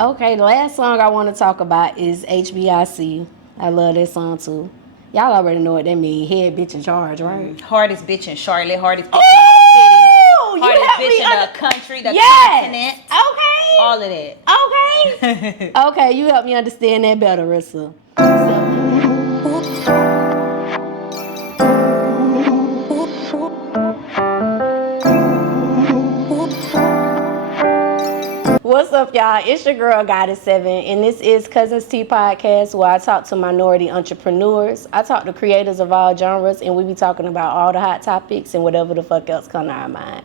Okay, the last song I want to talk about is HBIC. I love that song too. Y'all already know what that means. Head bitch in charge, right? Hardest bitch in Charlotte, hardest bitch in the city, Oh, you hardest helped bitch me in the country, the Yes. continent, Okay. all of that. Okay. Okay, you helped me understand that better, Rissa. What's up, y'all? It's your girl, Goddess7, and this is Cuzn Tea Podcast, where I talk to minority entrepreneurs. I talk to creators of all genres, and we be talking about all the hot topics and whatever the fuck else come to our mind.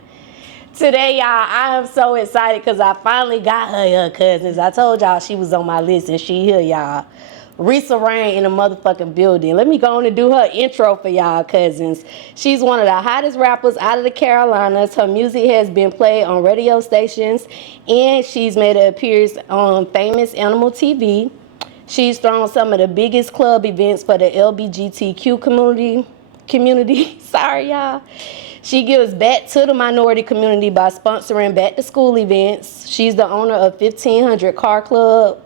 Today, y'all, I am so excited because I finally got her cousins. I told y'all she was on my list, and she here, y'all. Rissa Rain in the motherfucking building. Let me go on and do her intro for y'all cousins. She's one of the hottest rappers out of the Carolinas. Her music has been played on radio stations, and she's made an appearance on Famous Animal TV. She's thrown some of the biggest club events for the LGBTQ community. Sorry, y'all. She gives back to the minority community by sponsoring back to school events. She's the owner of 1500 Car Club.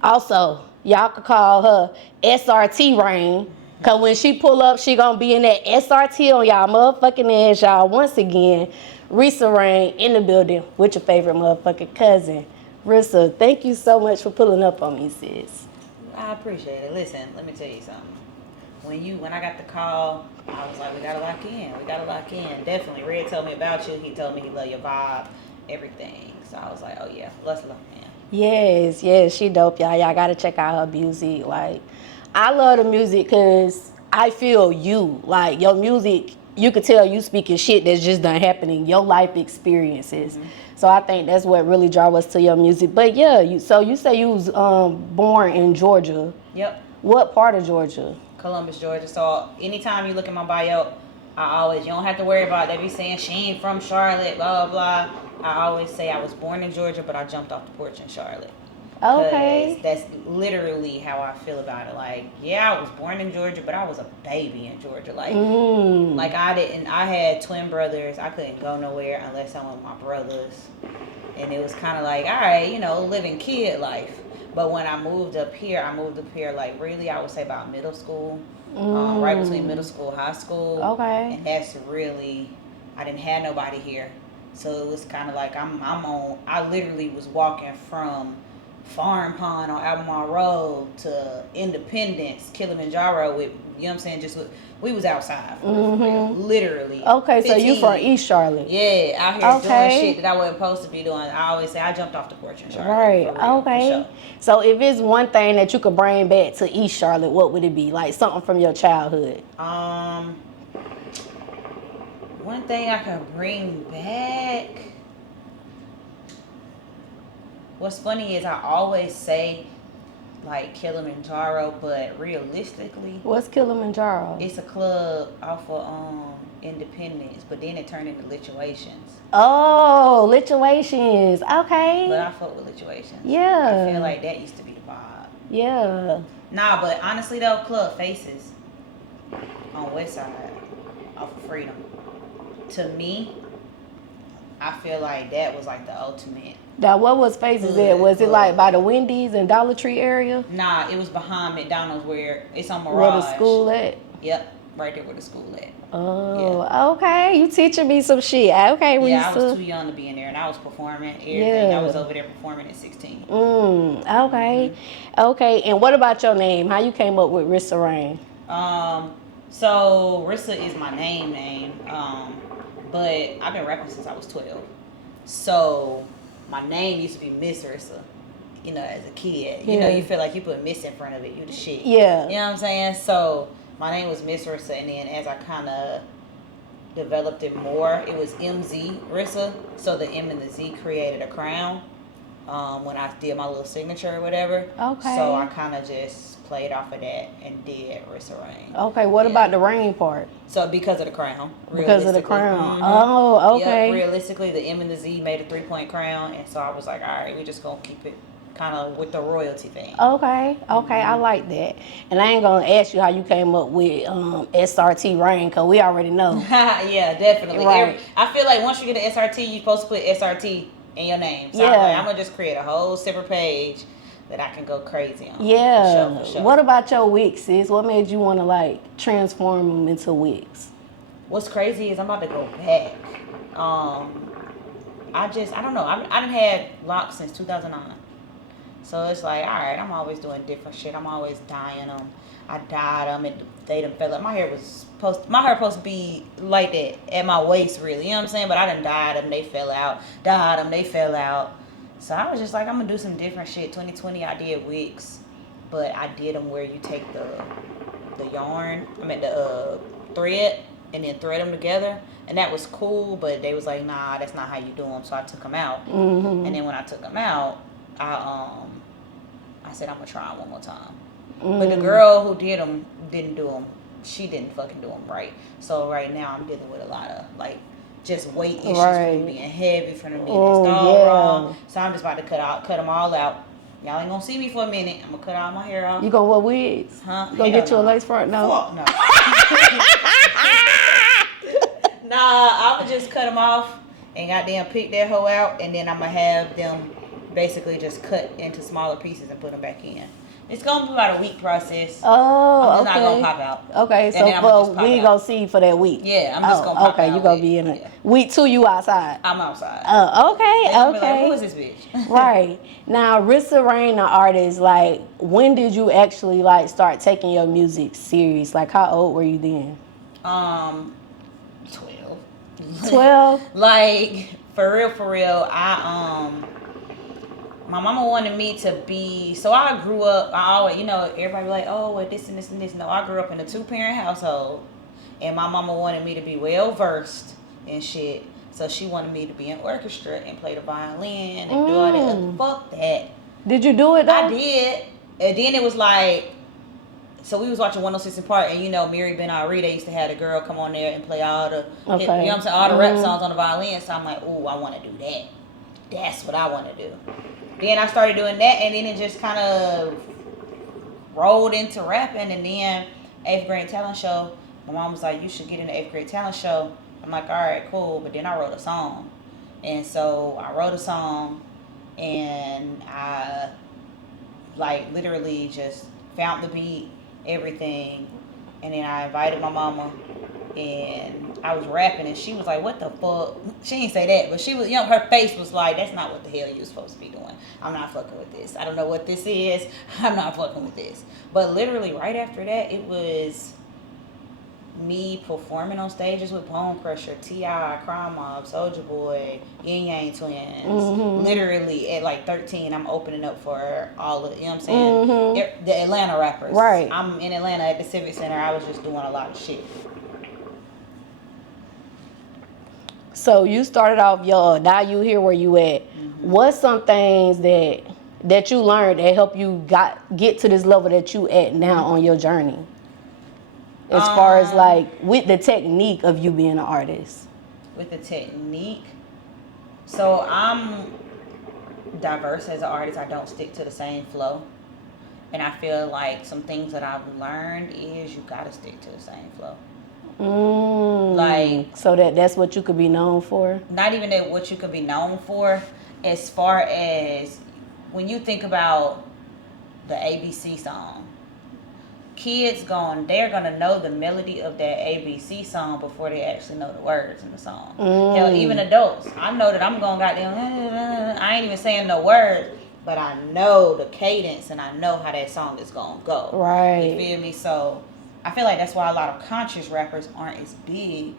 Also, y'all could call her SRT Rain, because when she pull up, she gonna be in that SRT on y'all motherfucking ass, y'all. Once again, Rissa Rain in the building with your favorite motherfucking cousin. Rissa, thank you so much for pulling up on me, sis. I appreciate it. Listen, let me tell you something. When I got the call, I was like, we gotta lock in. We gotta lock in. Definitely. Red told me about you. He told me he loved your vibe, everything. So I was like, oh yeah, let's lock in. Yes, she dope, y'all. Y'all gotta check out her music. Like, I love the music because I feel you. Like, your music, you could tell you speaking shit that's just done happening, your life experiences. Mm-hmm. So I think that's what really draw us to your music. But yeah, you say you was born in Georgia. Yep. What part of Georgia? Columbus, Georgia. So anytime you look at my bio, you don't have to worry about they be saying she ain't from Charlotte, blah, blah, blah. I always say I was born in Georgia, but I jumped off the porch in Charlotte. Okay. That's literally how I feel about it. Like, yeah, I was born in Georgia, but I was a baby in Georgia. Like, I had twin brothers. I couldn't go nowhere unless I went with my brothers. And it was kind of like, all right, living kid life. But when I moved up here, like really, I would say about middle school, right between middle school, high school. Okay. And that's really, I didn't have nobody here. So it was kind of like I literally was walking from Farm Pond on Albemarle Road to Independence, Kilimanjaro with, we was outside, literally. Okay, 15. so you from East Charlotte. Yeah, out here doing shit that I wasn't supposed to be doing. I always say I jumped off the porch in Charlotte. Right, real, okay. sure. So if it's one thing that you could bring back to East Charlotte, what would it be? Like something from your childhood? One thing I can bring back. What's funny is I always say like Kilimanjaro, but realistically, what's Kilimanjaro? It's a club off of Independence, but then it turned into Lituations. Oh, Lituations. Okay. But I fuck with Lituations. Yeah. I feel like that used to be the vibe. Yeah. Nah, but honestly though, Club Faces on West Side off of Freedom. To me, I feel like that was like the ultimate. Now, what was Faces at? Was it like by the Wendy's and Dollar Tree area? Nah, it was behind McDonald's where it's on Mirage. Where the school at? Yep, right there where the school at. Oh, yeah. Okay. You teaching me some shit. Okay, Rissa. Yeah, I was too young to be in there, and I was performing everything. Yeah. I was over there performing at 16. Okay. Mm-hmm. Okay, and what about your name? How you came up with Rissa Rain? So Rissa is my name. But I've been rapping since I was 12. So my name used to be Miss Rissa, as a kid. You feel like you put Miss in front of it, you the shit. Yeah. You know what I'm saying? So my name was Miss Rissa, and then as I kind of developed it more, it was MZ Rissa. So the M and the Z created a crown when I did my little signature or whatever. Okay. So I kind of just played off of that and did Rissa Rain. Okay, what about the rain part? So because of the crown. Because of the crown. Mm-hmm. Oh, okay. Yep, realistically, the M and the Z made a 3-point crown, and so I was like, all right, we're just going to keep it kind of with the royalty thing. Okay, I like that. And I ain't going to ask you how you came up with SRT Rain, because we already know. Yeah, definitely. Right. I feel like once you get an SRT, you're supposed to put SRT and your name. So Yeah. I'm gonna just create a whole separate page that I can go crazy on. Yeah. For sure. What about your wigs, sis? What made you want to like transform them into wigs? What's crazy is I'm about to go back. I don't know. I done had locks since 2009. So it's like, all right, I'm always doing different shit. I'm always dyeing them. I dyed them and they done fell out. My hair supposed to be like that at my waist, really. You know what I'm saying? But I done dyed them. They fell out. Dyed them. They fell out. So I was just like, I'm going to do some different shit. 2020, I did wigs. But I did them where you take the yarn, the thread, and then thread them together. And that was cool, but they was like, nah, that's not how you do them. So I took them out. Mm-hmm. And then when I took them out, I said, I'm going to try them one more time. But the girl who did them didn't do them. She didn't fucking do them right. So right now I'm dealing with a lot of, like, just weight issues from being heavy, from them being installed wrong. So I'm just about to cut them all out. Y'all ain't gonna see me for a minute. I'm gonna cut all my hair off. You gonna wear wigs? Huh? You gonna get you a lace front? No. Fuck no. Nah, I'm gonna just cut them off and goddamn pick that hoe out, and then I'm gonna have them basically just cut into smaller pieces and put them back in. It's gonna be about a week process. Oh, I'm just not gonna pop out. Okay, so we gonna see for that week. Yeah, I'm just gonna pop out. Okay, you gonna be in it. Week 2, you outside. I'm outside. Okay. Like, who is this bitch? Right. Now, Rissa Rain, the artist, like, when did you actually, like, start taking your music serious? Like, how old were you then? 12. 12? Like, for real, my mama wanted me to be, so I grew up, I always, everybody be like, oh, well, this and this and this. No, I grew up in a 2-parent household, and my mama wanted me to be well-versed and shit. So she wanted me to be in orchestra and play the violin and do all that. Fuck that. Did you do it, though? I did. And then it was like, so we was watching 106 in Park, and Mary Ben Ari, they used to have the girl come on there and play all the, all the rap songs on the violin. So I'm like, ooh, I want to do that. That's what I want to do. Then I started doing that, and then it just kind of rolled into rapping. And then 8th grade talent show, my mom was like, you should get in the 8th grade talent show. I'm like, all right, cool. But then I wrote a song. And so I wrote a song, and I, like, literally just found the beat, everything. And then I invited my mama, and I was rapping, and she was like, what the fuck? She didn't say that, but she was, her face was like, that's not what the hell you're supposed to be doing. I'm not fucking with this. I don't know what this is. I'm not fucking with this. But literally right after that, it was me performing on stages with Bone Crusher, T.I., Crime Mob, Soulja Boy, Yin Yang Twins. Mm-hmm. Literally at like 13, I'm opening up for all of, what I'm saying? The Atlanta rappers. Right. I'm in Atlanta at the Civic Center. I was just doing a lot of shit. So you started off now you here where you at. What's some things that you learned that help you get to this level that you at now on your journey? As far as like with the technique of you being an artist. With the technique, so I'm diverse as an artist. I don't stick to the same flow, and I feel like some things that I've learned is you gotta stick to the same flow. Like, so that's what you could be known for? Not even that what you could be known for, as far as when you think about the ABC song, kids they're gonna know the melody of that ABC song before they actually know the words in the song. Hell, even adults, I know that I'm going goddamn, I ain't even saying no words, but I know the cadence and I know how that song is gonna go. Right. You feel me? So I feel like that's why a lot of conscious rappers aren't as big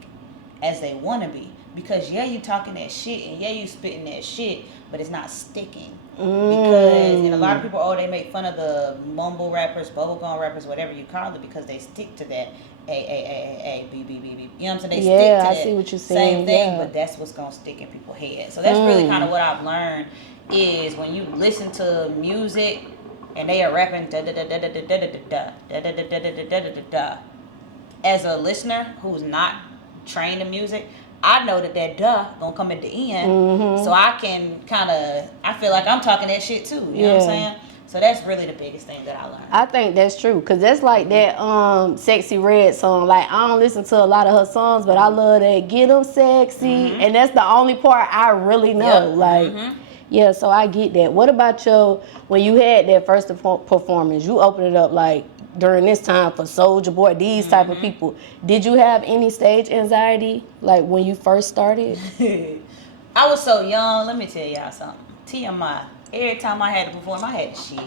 as they want to be. Because, you talking that shit and you spitting that shit, but it's not sticking. Because, and a lot of people, they make fun of the mumble rappers, bubblegum rappers, whatever you call it, because they stick to that A, B, B, B, B. You know what I'm saying? They stick to that. I see what you're saying. Same thing, but that's what's going to stick in people's heads. So that's really kind of what I've learned is when you listen to music, and they are rapping da da da da da da da da da da da da da da da da. As a listener who's not trained in music, I know that duh gonna come at the end, so I can I feel like I'm talking that shit too. You know what I'm saying? So that's really the biggest thing that I learned. I think that's true, because that's like that Sexy Red song. Like, I don't listen to a lot of her songs, but I love that Get 'Em Sexy. And that's the only part I really know. Yep. Like, yeah, so I get that. What about when you had that first performance, you opened it up like during this time for Soulja Boy, these type of people. Did you have any stage anxiety, like when you first started? I was so young. Let me tell y'all something. TMI. Every time I had to perform, I had to shit.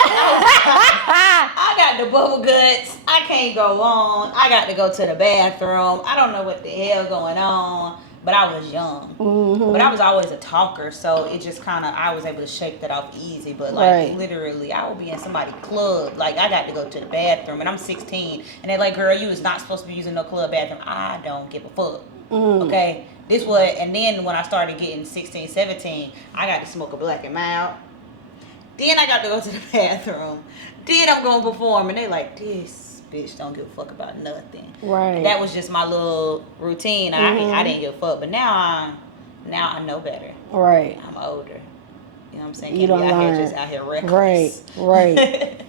I got the bubble guts. I can't go on. I got to go to the bathroom. I don't know what the hell going on. But I was young. But I was always a talker, so it just kind of, I was able to shake that off easy. But like literally, I would be in somebody's club. Like, I got to go to the bathroom, and I'm 16, and they're like, "Girl, you is not supposed to be using no club bathroom." I don't give a fuck. Okay, this was, and then when I started getting 16, 17, I got to smoke a black and mild. Then I got to go to the bathroom. Then I'm going to perform, and they like, "This bitch don't give a fuck about nothing." Right. And that was just my little routine. I didn't give a fuck, but now I know better. Right. I'm older. You know what I'm saying? You don't learn. Just out here reckless. Right.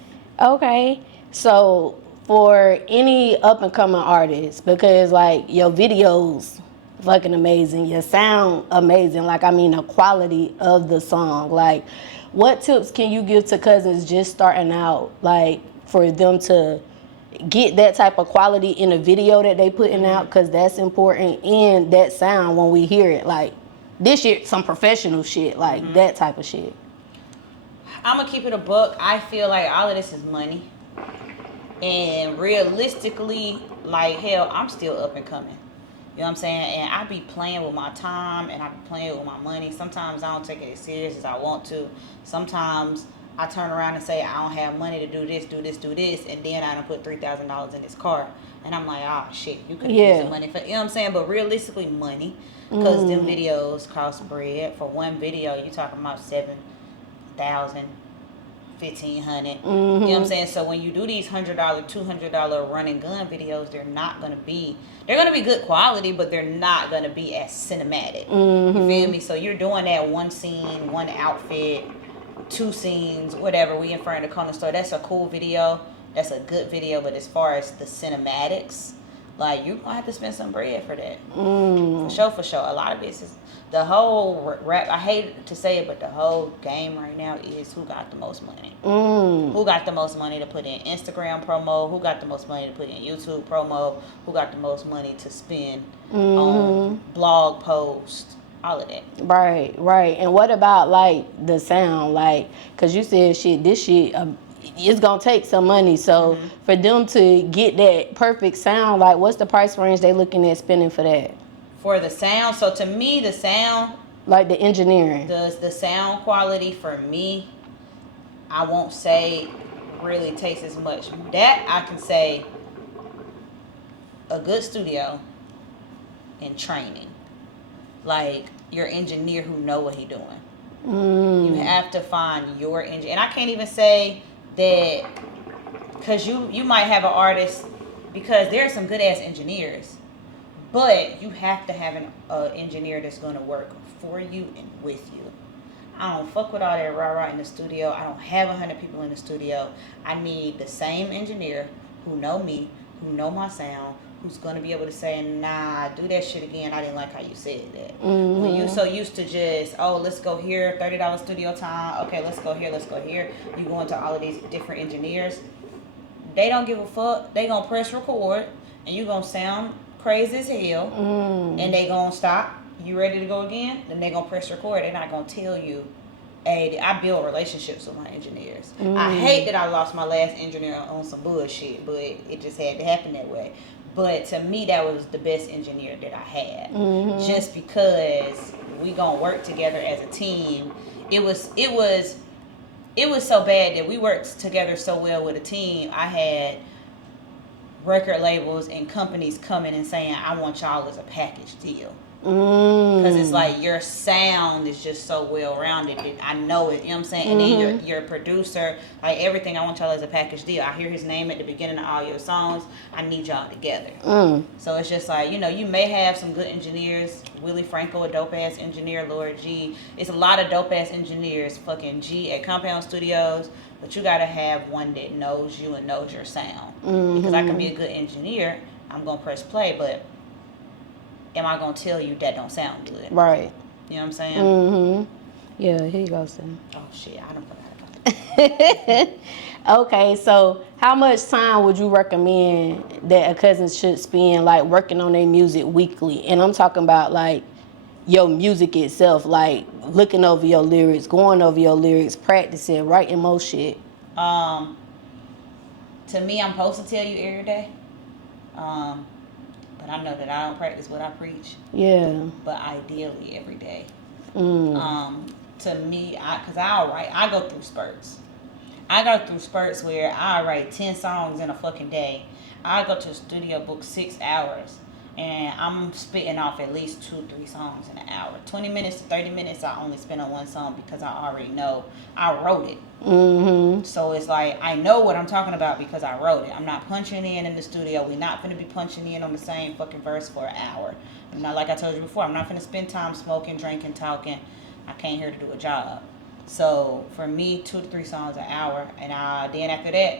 Okay. So for any up and coming artists, because like your videos fucking amazing, your sound amazing, like I mean the quality of the song, like what tips can you give to cousins just starting out, like for them to get that type of quality in a video that they putting out, because that's important, and that sound when we hear it, like this shit some professional shit, like that type of shit? I'm gonna keep it a buck. I feel like all of this is money, and realistically, like hell, I'm still up and coming. You know what I'm saying? And I be playing with my time, and I be playing with my money. Sometimes I don't take it as serious as I want to. Sometimes I turn around and say I don't have money to do this, and then I done put $3,000 in this car, and I'm like, ah, shit, you could use the money for, you know what I'm saying? But realistically, money, because them videos cost bread. For one video, you talking about $7,000, $1,500. You know what I'm saying? So when you do these $100, $200 run and gun videos, they're gonna be good quality, but they're not gonna be as cinematic. You feel me? So you're doing that one scene, one outfit, 2 scenes, whatever. We in front of the corner store. That's a cool video. That's a good video. But as far as the cinematics, like, you're gonna have to spend some bread for that. For sure. A lot of this is the whole rap. I hate to say it, but the whole game right now is who got the most money. Who got the most money to put in Instagram promo? Who got the most money to put in YouTube promo? Who got the most money to spend on blog posts? All of that. Right. And what about like the sound, like, because you said this shit it's gonna take some money, so for them to get that perfect sound, like what's the price range they looking at spending for that? For the sound, so to me, the sound, like the engineering, the sound quality for me, I won't say really takes as much. That I can say a good studio and training. Like your engineer who know what he doing. You have to find your engineer. And I can't even say that, because you might have an artist, because there are some good ass engineers, but you have to have an engineer that's going to work for you and with you. I don't fuck with all that rah-rah in the studio. I don't have 100 people in the studio. I need the same engineer who know me, who know my sound, who's going to be able to say, nah, do that shit again. I didn't like how you said that. When you so used to just, let's go here, $30 studio time. Okay, let's go here. You go into all of these different engineers. They don't give a fuck. They going to press record, and you going to sound crazy as hell, and they going to stop. You ready to go again? Then they going to press record. They're not going to tell you, hey, I build relationships with my engineers. I hate that I lost my last engineer on some bullshit, but it just had to happen that way. But to me, that was the best engineer that I had. Just because we gonna work together as a team. It was so bad that we worked together so well with a team. I had record labels and companies coming and saying, I want y'all as a package deal. Because it's like your sound is just so well rounded. I know it, you know what I'm saying? And then your producer, like everything, I want y'all as a package deal. I hear his name at the beginning of all your songs. I need y'all together. So it's just like, you know, you may have some good engineers. Willie Franco, a dope ass engineer. Lord G. It's a lot of dope ass engineers. Fucking G at Compound Studios. But you gotta have one that knows you and knows your sound. Because I can be a good engineer. I'm gonna press play, but am I gonna tell you that don't sound good? Right. You know what I'm saying? Yeah, here you go, Sam. Oh shit, I don't forgot about that. Okay, so how much time would you recommend that a cousin should spend like working on their music weekly? And I'm talking about like your music itself, like looking over your lyrics, going over your lyrics, practicing, writing more shit. To me, I'm supposed to tell you every day. But I know that I don't practice what I preach. Yeah. But ideally every day. To me, because I'll write, I go through spurts. I go through spurts where I write 10 songs in a fucking day. I go to the studio, book 6 hours, and I'm spitting off at least 2-3 songs in an hour. 20 minutes to 30 minutes I only spend on one song because I already know I wrote it. So it's like I know what I'm talking about because I wrote it. I'm not punching in the studio. We're not going to be punching in on the same fucking verse for an hour. I'm not, like I told you before, I'm not going to spend time smoking, drinking, talking. I came here to do a job. So for me, 2 to 3 songs an hour, and then after that,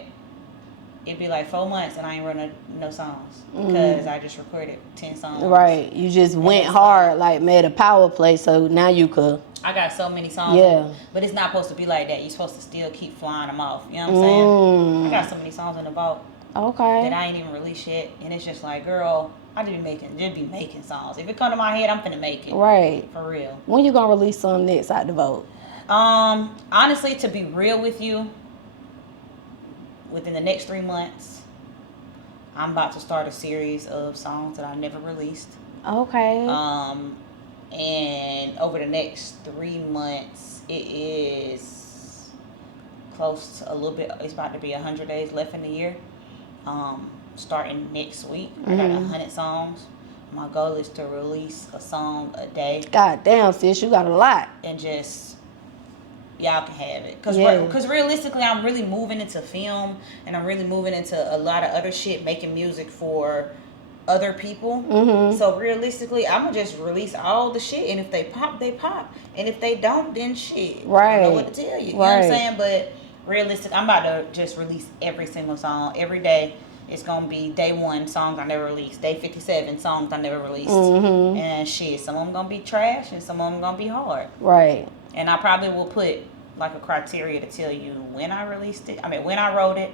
it'd be like 4 months and I ain't wrote no songs because I just recorded 10 songs. Right. You just went hard, like made a power play, so now you could. I got so many songs. Yeah. But it's not supposed to be like that. You're supposed to still keep flying them off. You know what I'm saying? I got so many songs in the vault. Okay. That I ain't even released yet. And it's just like, girl, I just be making songs. If it come to my head, I'm finna make it. Right. For real. When you gonna release some next out the vault? Honestly, to be real with you, within the next 3 months, I'm about to start a series of songs that I never released. Okay. And over the next 3 months, it is close to a little bit. It's about to be 100 days left in the year. Starting next week, I got 100 songs. My goal is to release a song a day. God damn, sis, you got a lot. And just y'all can have it. Because realistically, I'm really moving into film, and I'm really moving into a lot of other shit, making music for other people. So realistically, I'm going to just release all the shit, and if they pop, they pop. And if they don't, then shit. Right. I don't know what to tell you. You know what I'm saying? But realistically, I'm about to just release every single song every day. It's going to be day 1, songs I never released. Day 57, songs I never released. And shit, some of them going to be trash, and some of them going to be hard. Right. And I probably will put like a criteria to tell you when I released it. I mean, when I wrote it,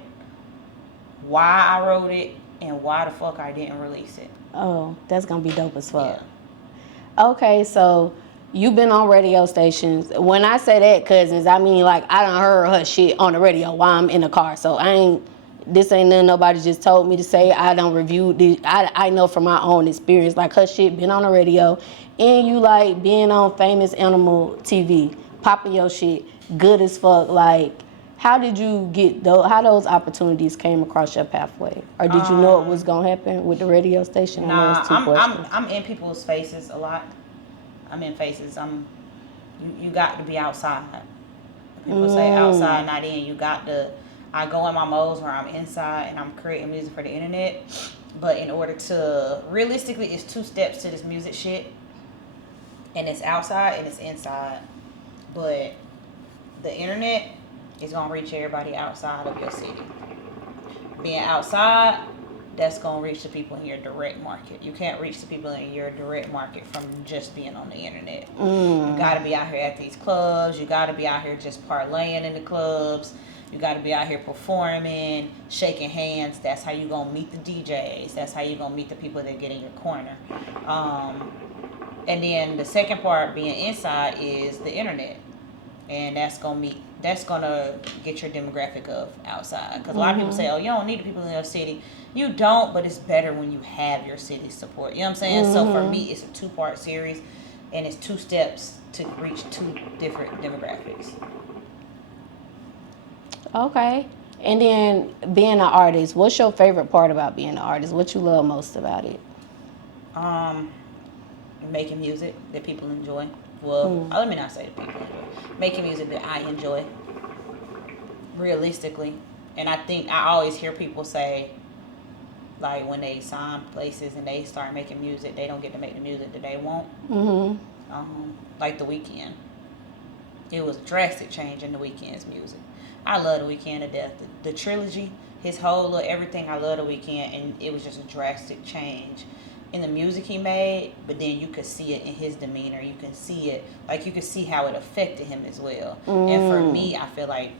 why I wrote it, and why the fuck I didn't release it. Oh, that's going to be dope as fuck. Yeah. Okay, so you've been on radio stations. When I say that, Cousins, I mean like I done heard her shit on the radio while I'm in the car. So this ain't nothing nobody just told me to say. I don't review this. I know from my own experience, like her shit been on the radio, and you like being on Famous Animal TV, popping your shit, good as fuck. Like, how did you get how those opportunities came across your pathway, or did you know it was gonna happen with the radio station? Nah, I'm in people's faces a lot. I'm in faces. You got to be outside. People say outside, not in. You got to. I go in my modes where I'm inside and I'm creating music for the internet. But in order to, realistically, it's 2 steps to this music shit. And it's outside and it's inside. But the internet is going to reach everybody outside of your city. Being outside, that's going to reach the people in your direct market. You can't reach the people in your direct market from just being on the internet. You got to be out here at these clubs. You got to be out here just parlaying in the clubs. You got to be out here performing, shaking hands. That's how you going to meet the DJs. That's how you going to meet the people that get in your corner. And then the second part, being inside, is the internet. And that's going to get your demographic of outside. Because a lot of people say, oh, you don't need the people in your city. You don't, but it's better when you have your city's support. You know what I'm saying? So for me, it's a 2-part series, and it's 2 steps to reach 2 different demographics. Okay. And then being an artist, what's your favorite part about being an artist? What you love most about it? making music that people enjoy. Well, let me not say that people enjoy. Making music that I enjoy, realistically. And I think I always hear people say, like, when they sign places and they start making music, they don't get to make the music that they want. Like The Weeknd. It was a drastic change in The Weeknd's music. I love The Weeknd to death. The trilogy, his whole everything, I love The Weeknd, and it was just a drastic change in the music he made, but then you could see it in his demeanor. You can see it, like you could see how it affected him as well. And for me, I feel like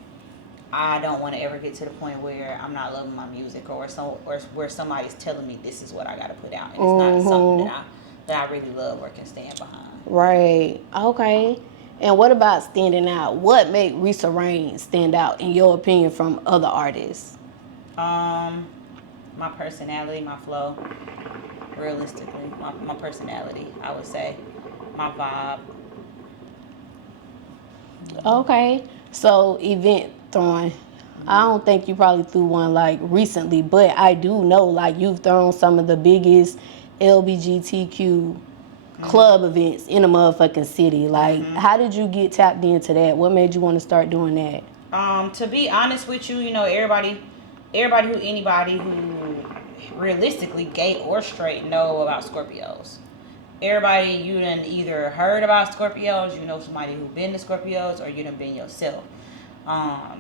I don't want to ever get to the point where I'm not loving my music, or where somebody's telling me this is what I got to put out, and it's not something that I really love or can stand behind. Right. Okay. And what about standing out? What made Rissa Rain stand out, in your opinion, from other artists? My personality, my flow. Realistically, my personality, I would say. My vibe. Okay. So, event throwing. I don't think you probably threw one, like, recently, but I do know, like, you've thrown some of the biggest LGBTQ club events in a motherfucking city. Like, how did you get tapped into that? What made you want to start doing that? To be honest with you, anybody who realistically, gay or straight, know about Scorpios. Everybody, you done either heard about Scorpios, you know somebody who been to Scorpios, or you done been yourself. I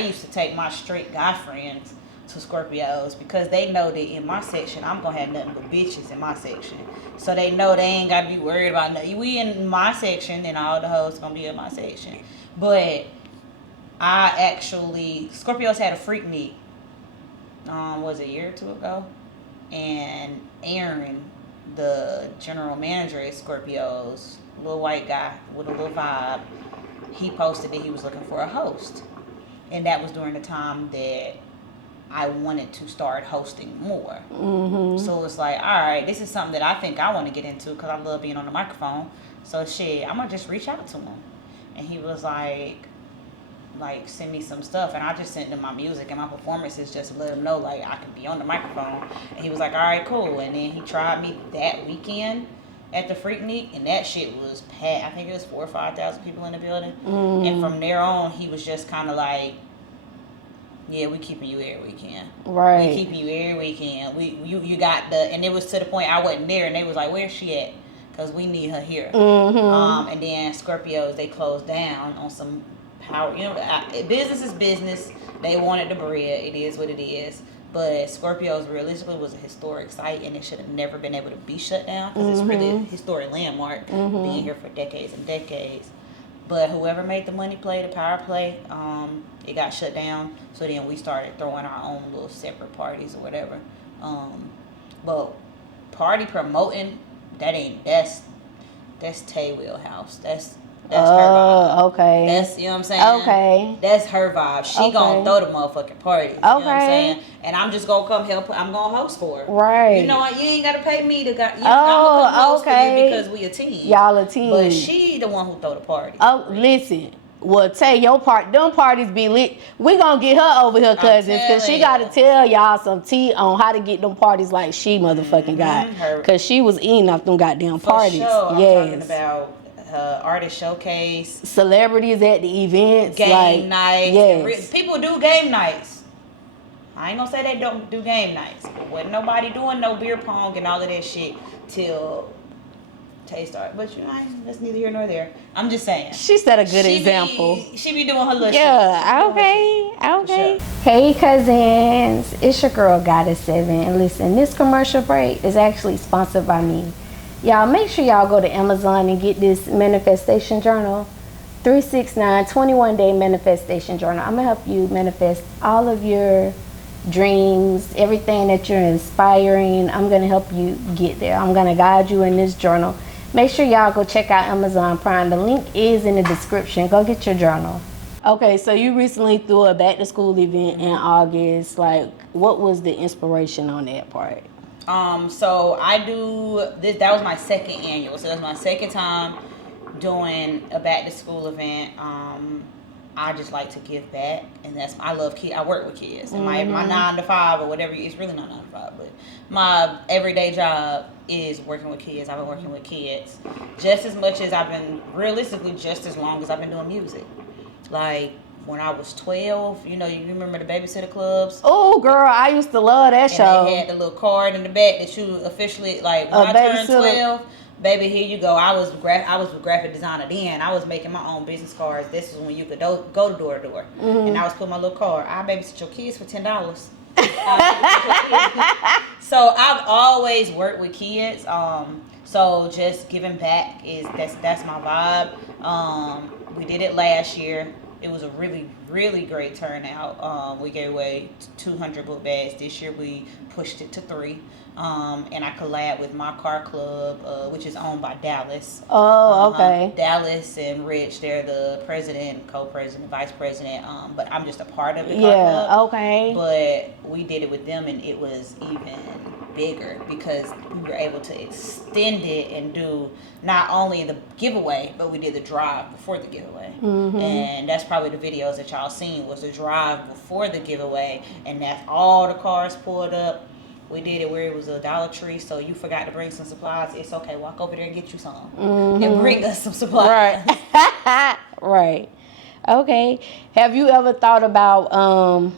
used to take my straight guy friends to Scorpios because they know that in my section, I'm going to have nothing but bitches in my section. So they know they ain't got to be worried about nothing. We in my section, and all the hoes going to be in my section. But Scorpios had a freak meet, was it a year or two ago? And Aaron, the general manager at Scorpios, little white guy with a little vibe, he posted that he was looking for a host. And that was during the time that I wanted to start hosting more. So it's like, all right, this is something that I think I want to get into because I love being on the microphone. So shit, I'm going to just reach out to him. And he was like, send me some stuff. And I just sent him my music and my performances just to let him know, like, I can be on the microphone. And he was like, all right, cool. And then he tried me that weekend at the Freak Meet, and that shit was packed. I think it was 4,000 or 5,000 people in the building. And from there on, he was just kind of like, yeah, we keeping you every weekend. Right. We keeping you every weekend. You got and it was to the point I wasn't there, and they was like, where's she at? Because we need her here. And then Scorpios, they closed down on some power. Business is business. They wanted the bread. It is what it is. But Scorpios realistically was a historic site, and it should have never been able to be shut down because it's really a historic landmark, being here for decades and decades. But whoever made the money play, the power play, it got shut down. So then we started throwing our own little separate parties or whatever. But party promoting, that's Tay Wheelhouse. That's her vibe. Okay. That's, you know what I'm saying? Okay. That's her vibe. She gonna throw the motherfucking party. You know what I'm saying? And I'm just gonna come help. I'm gonna host for her. Right. You know what? You ain't gotta pay me to go. I'm gonna come host for you because we a team. Y'all a team. But she the one who throw the party. Oh, listen. Well, Tay, them parties be lit. We gonna get her over here, cousins, because she gotta tell y'all some tea on how to get them parties like she motherfucking got. Because she was eating off them goddamn parties. Sure. I'm talking about artist showcase, celebrities at the events, game nights. Yes. People do game nights. I ain't gonna say they don't do game nights, but wasn't nobody doing no beer pong and all of that shit till Tay started. But that's neither here nor there. I'm just saying. She set a good example. She be doing her little shit. Okay. Sure. Hey cousins, it's your girl Goddess7, and listen, this commercial break is actually sponsored by me. Y'all make sure y'all go to Amazon and get this manifestation journal, 369 21-day manifestation journal. I'm gonna help you manifest all of your dreams, everything that you're inspiring. I'm gonna help you get there. I'm gonna guide you in this journal. Make sure y'all go check out Amazon Prime. The link is in the description. Go get your journal. Okay, so you recently threw a back to school event in August. Like, what was the inspiration on that part? So I do this. That was my second annual. So that's my second time doing a back to school event. I just like to give back, and I love kids. I work with kids, and my 9 to 5 or whatever, it's really not 9 to 5, but my everyday job is working with kids. I've been working with kids just as much as I've been, realistically, just as long as I've been doing music. Like when I was 12, you remember the babysitter clubs? Oh, girl, I used to love that show. And they had the little card in the back that you officially, like, when I turned 12, baby, here you go. I was a graphic designer then. I was making my own business cards. This is when you could go to door to door. And I was putting my little card. I babysit your kids for $10. So I've always worked with kids. So just giving back that's my vibe. We did it last year. It was a really, really great turnout. We gave away 200 book bags. This year we pushed it to 3. And I collab with My Car Club, which is owned by Dallas. Oh, okay. Dallas and Rich, they're the president, co-president, vice president. But I'm just a part of the car club. Yeah, okay. But we did it with them, and it was even bigger because we were able to extend it and do not only the giveaway, but we did the drive before the giveaway. And that's probably the videos that y'all seen was the drive before the giveaway, and that's all the cars pulled up. We did it where it was a Dollar Tree, so you forgot to bring some supplies. It's okay. Walk over there and get you some. And bring us some supplies. Right. Right. Okay. Have you ever thought about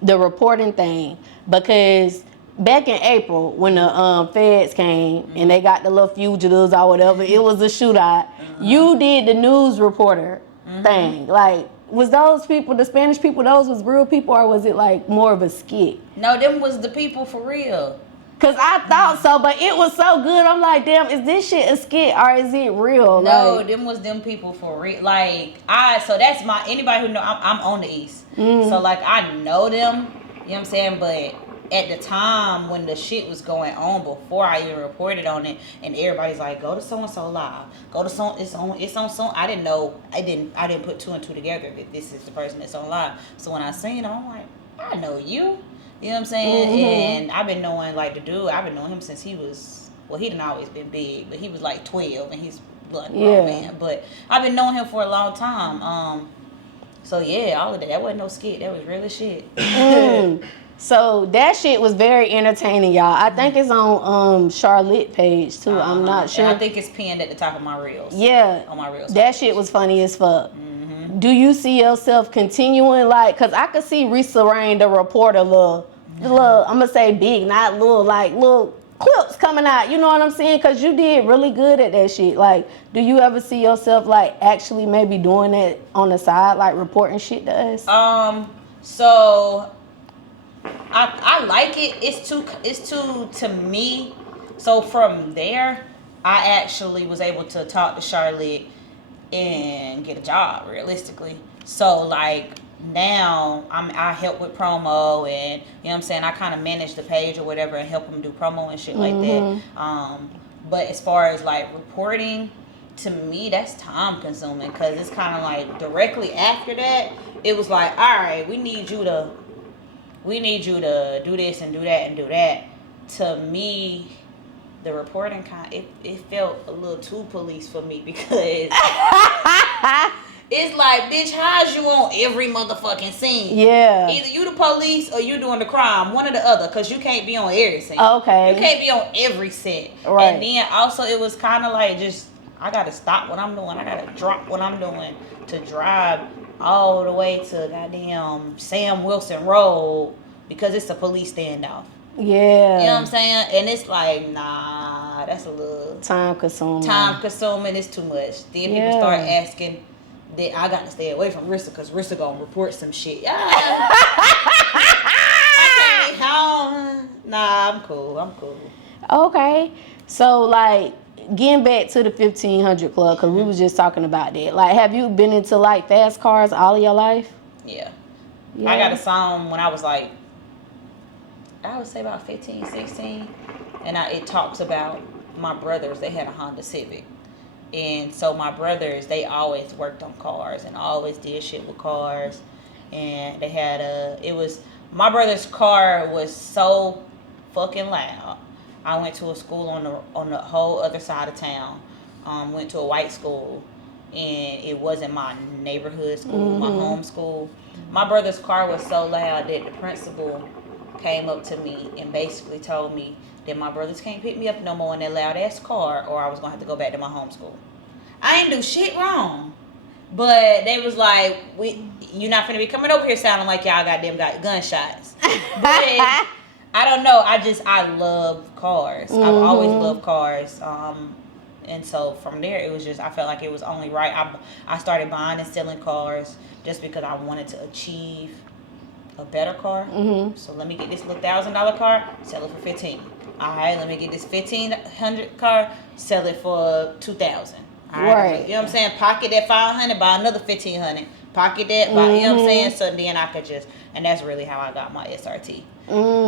the reporting thing? Because back in April, when the feds came and they got the little fugitives or whatever, it was a shootout. You did the news reporter thing. Like, was those people, the Spanish people, those was real people, or was it like more of a skit? No, them was the people for real. Cause I thought so, but it was so good. I'm like, damn, is this shit a skit or is it real? No, like, them was them people for real. Like so that's anybody who know I'm on the East. So like I know them, you know what I'm saying? But at the time when the shit was going on, before I even reported on it, and everybody's like, go to so and so live, go to so it's on so. I didn't know, I didn't put 2 and 2 together that this is the person that's on live. So when I seen him, I'm like, I know you. You know what I'm saying? And I've been knowing like the dude. I've been knowing him since he was, well, he didn't always been big, but he was like 12 and he's blood grown man. But I've been knowing him for a long time. So yeah, all of that. That wasn't no skit. That was real as shit. So that shit was very entertaining, y'all. I think it's on Charlotte page too. I'm not sure. And I think it's pinned at the top of my reels. Yeah. On my reels. That shit was funny as fuck. Do you see yourself continuing, like, cause I could see Rissa Rain, the reporter, little, I'm gonna say big, not little clips coming out. You know what I'm saying? Cause you did really good at that shit. Like, do you ever see yourself like actually maybe doing that on the side, like reporting shit to us? So I like it. It's too to me. So from there, I actually was able to talk to Charlotte and get a job realistically. So like now I help with promo, and you know what I'm saying, I kind of manage the page or whatever and help them do promo and shit like that. But as far as like reporting, to me that's time consuming, because it's kind of like directly after that it was like, all right, we need you to do this and do that and do that. To me, the reporting it felt a little too police for me, because it's like, bitch, how's you on every motherfucking scene? Yeah. Either you the police or you doing the crime, one or the other, because you can't be on every scene. Okay. You can't be on every set. Right. And then also it was kind of like, just, I got to stop what I'm doing. I got to drop what I'm doing to drive all the way to goddamn Sam Wilson Road, because it's a police standoff. Yeah. You know what I'm saying? And it's like, nah, that's a little time consuming. It's too much. Then people start asking that I got to stay away from Rissa, because Rissa gonna report some shit. Yeah. Nah, I'm cool. Okay. So like, getting back to the 1500 Club, because we was just talking about that. Like, have you been into like fast cars all of your life? Yeah. I got a song when I was like, I would say about 15, 16. And it talks about my brothers. They had a Honda Civic. And so my brothers, they always worked on cars and always did shit with cars. And they had my brother's car was so fucking loud. I went to a school on the whole other side of town. Went to a white school. and it wasn't my neighborhood school, my home school. My brother's car was so loud that the principal came up to me and basically told me that my brothers can't pick me up no more in that loud ass car, or I was gonna have to go back to my home school. I ain't do shit wrong, but they was like, "You're not finna be coming over here sounding like y'all got gunshots." But I don't know. I love cars. I've always loved cars. And so from there, it was just, I felt like it was only right. I started buying and selling cars just because I wanted to achieve a better car. So let me get this little $1,000 car, sell it for $15. All right, let me get this $1,500 car, sell it for $2,000. All right. You know what I'm saying? Pocket that $500, buy another $1,500. Pocket that, buy, you know what I'm saying? So then I could just, and that's really how I got my SRT.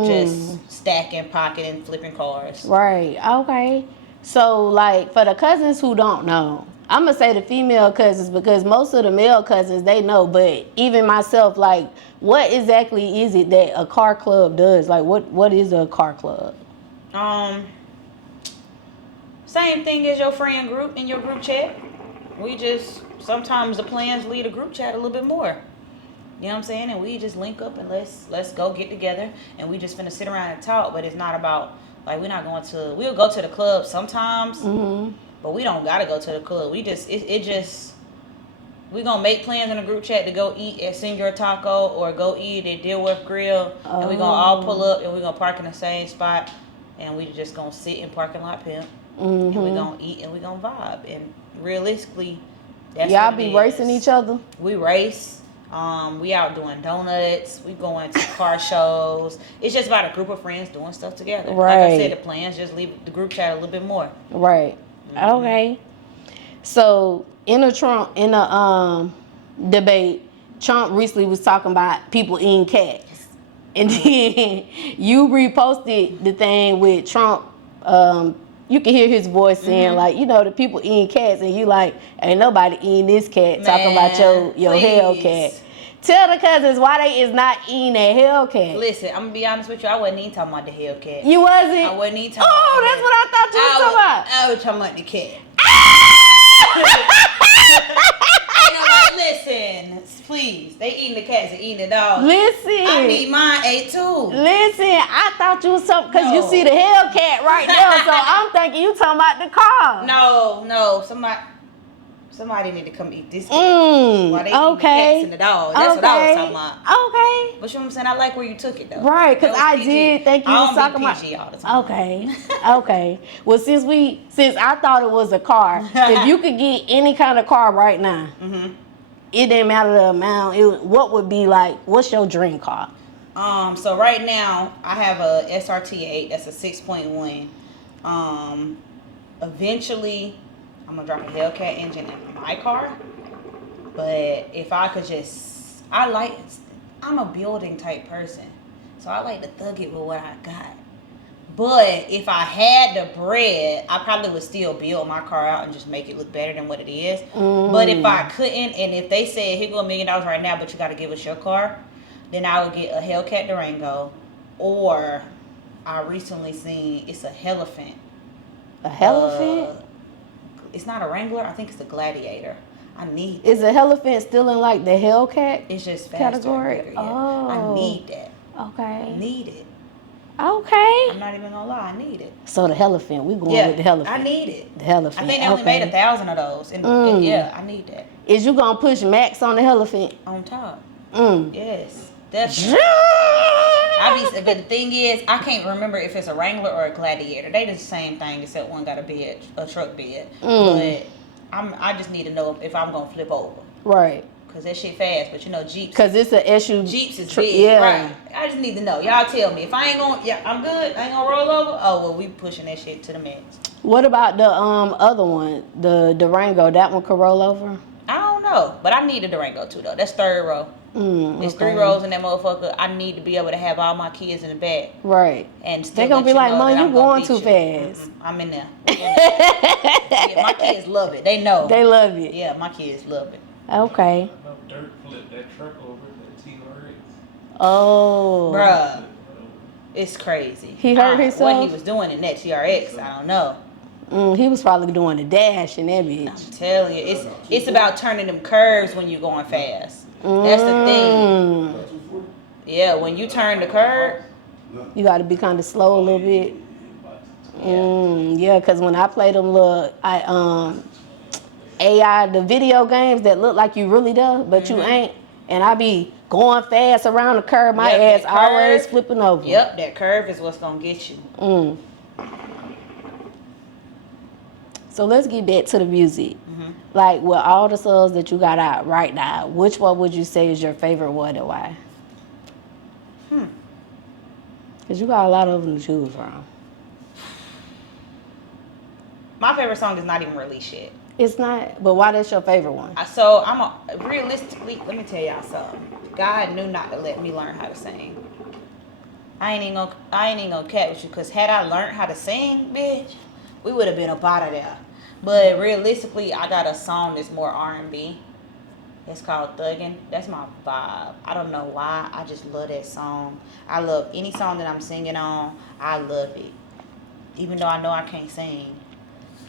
Just stacking, pocketing, flipping cars. Right. Okay. So, like, for the cousins who don't know, I'm going to say the female cousins because most of the male cousins, they know. But even myself, like, what exactly is it that a car club does? Like, what is a car club? Same thing as your friend group in your group chat. We just, sometimes the plans lead a group chat a little bit more. You know what I'm saying? And we just link up and let's go get together. And we just finna sit around and talk. But it's not about, like, we'll go to the club sometimes. But we don't gotta go to the club. We just, we gonna make plans in a group chat to go eat at Senor Taco or go eat at Dealworth Grill. And we gonna all pull up and we gonna park in the same spot. And we just gonna sit in parking lot pimp. And we gonna eat and we gonna vibe. And realistically, that's y'all what be racing each other? We race. We out doing donuts. We going to car shows. It's just about a group of friends doing stuff together. Right. Like I said, the plans just leave the group chat a little bit more. Right. Okay. So in a debate, Trump recently was talking about people eating cats, and then you reposted the thing with Trump. You can hear his voice saying like, you know, the people eating cats, and you like, ain't nobody eating this cat. Talking about your Hellcat. Tell the cousins why they is not eating that Hellcat. Listen, I'm gonna be honest with you. I wasn't even talking about the Hellcat. You wasn't? I wasn't even talking about that's what I thought you was talking about. I was talking about the cat. Listen, please. They eating the cats and eating the dogs. Listen. I need mine ate too. Listen, I thought you was talking, because you see the Hellcat right there, so I'm thinking you talking about the car. No. Somebody need to come eat this cat. While they eat the cats and the dogs. That's what I was talking about. Okay. But you know what I'm saying? I like where you took it though. Right, because I did think you was talking about PG all the time. Okay. Well, since I thought it was a car, if you could get any kind of car right now, it didn't matter the amount. What would be like? What's your dream car? So right now I have a SRT 8. That's a 6.1. Eventually, I'm gonna drop a Hellcat engine in my car. But if I could just, I'm a building type person, so I like to thug it with what I got. But if I had the bread, I probably would still build my car out and just make it look better than what it is. But if I couldn't, and if they said, here go $1 million right now, but you got to give us your car, then I would get a Hellcat Durango. Or I recently seen, it's a Hellefant. A Hellefant? It's not a Wrangler. I think it's a Gladiator. I need that. Is a Hellefant still in like the Hellcat It's just faster category? and bigger, yeah. I need that. Okay. I need it. Okay. I'm not even gonna lie, I need it. So the Hellefant, we going with the Hellefant. I need it. The Hellefant. I think they only made 1,000 of those. And yeah, I need that. Is you gonna push Max on the Hellefant? On top. Yes. Definitely. But the thing is, I can't remember if it's a Wrangler or a Gladiator. They the same thing, except one got a truck bed. But I just need to know if I'm gonna flip over. Right. Cause that shit fast, but you know Jeeps. Cause it's an SUV. Jeeps is big, right? I just need to know. Y'all tell me if I ain't gonna. Yeah, I'm good. I ain't gonna roll over. Oh well, we pushing that shit to the max. What about the other one, the Durango? That one could roll over. I don't know, but I need a Durango too though. That's third row. There's 3 rows in that motherfucker. I need to be able to have all my kids in the back. Right. And they're gonna be like, Mom, you going too fast. I'm in there. Yeah, my kids love it. They know. They love it. Yeah, my kids love it. Okay. Dirt flipped that truck over that TRX. Oh. Bruh. It's crazy. He hurt himself? What he was doing in that TRX, I don't know. He was probably doing the dash in that bitch. I'm telling you, it's about turning them curves when you're going fast. That's the thing. Yeah, when you turn the curve, you got to be kind of slow a little bit. Yeah, because when I play them little AI, the video games that look like you really there, but you ain't, and I be going fast around the curve, my ass always flipping over. Yep, that curve is what's gonna get you. So let's get back to the music. Like, with all the songs that you got out right now, which one would you say is your favorite one and why? Because you got a lot of them to choose from. My favorite song is not even released yet. It's not, but why that's your favorite one? So realistically, let me tell y'all something. God knew not to let me learn how to sing. I ain't even gonna cat with you, because had I learned how to sing, bitch, we would have been up out of there. But realistically, I got a song that's more R&B. It's called Thuggin'. That's my vibe. I don't know why. I just love that song. I love any song that I'm singing on. I love it. Even though I know I can't sing,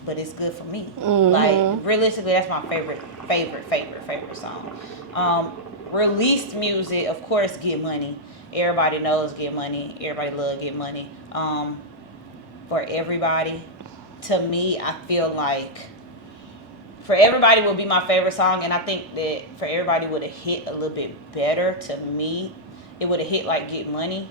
but it's good for me. Like, realistically, that's my favorite song. Released music, of course, Get Money. Everybody knows Get Money. Everybody love Get Money. For Everybody, to me, I feel like For Everybody would be my favorite song, and I think that For Everybody would have hit a little bit better to me. It would have hit like Get Money.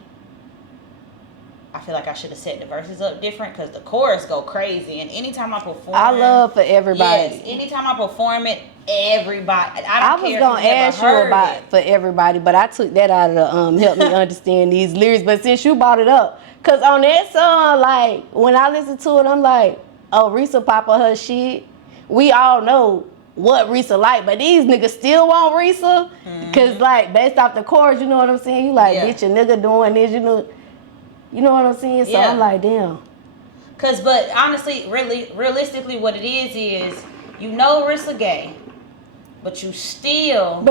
I feel like I should have set the verses up different, because the chorus go crazy, and anytime I perform, I love For Everybody. Yes, anytime I perform it, everybody. I was gonna ask you about For Everybody, but I took that out of the help me understand these lyrics. But since you brought it up, cause on that song, like when I listen to it, I'm like, oh, Rissa popping her shit. We all know what Rissa like, but these niggas still want Rissa, cause like based off the chorus, you know what I'm saying? You like, bitch, a nigga doing this, you know what I'm saying? So I'm like, damn. But honestly, realistically, what it is, you know Rissa gay, but you still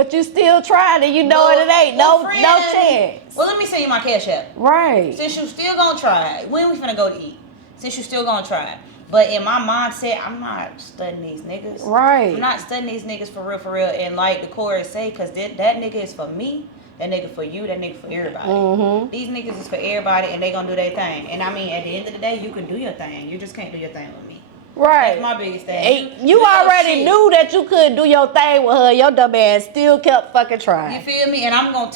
trying it. You know it ain't no chance. Well, let me send you my cash app. Right. Since you still gonna try it, when we finna go to eat? Since you still gonna try it. But in my mindset, I'm not studying these niggas. Right. I'm not studying these niggas for real. And like the chorus say, because that nigga is for me, that nigga for you, that nigga for everybody. These niggas is for everybody, and they gonna do their thing. And I mean, at the end of the day, you can do your thing. You just can't do your thing with me. Right. That's my biggest thing. Hey, you already knew that you couldn't do your thing with her. Your dumb ass still kept fucking trying. You feel me? And I'm gonna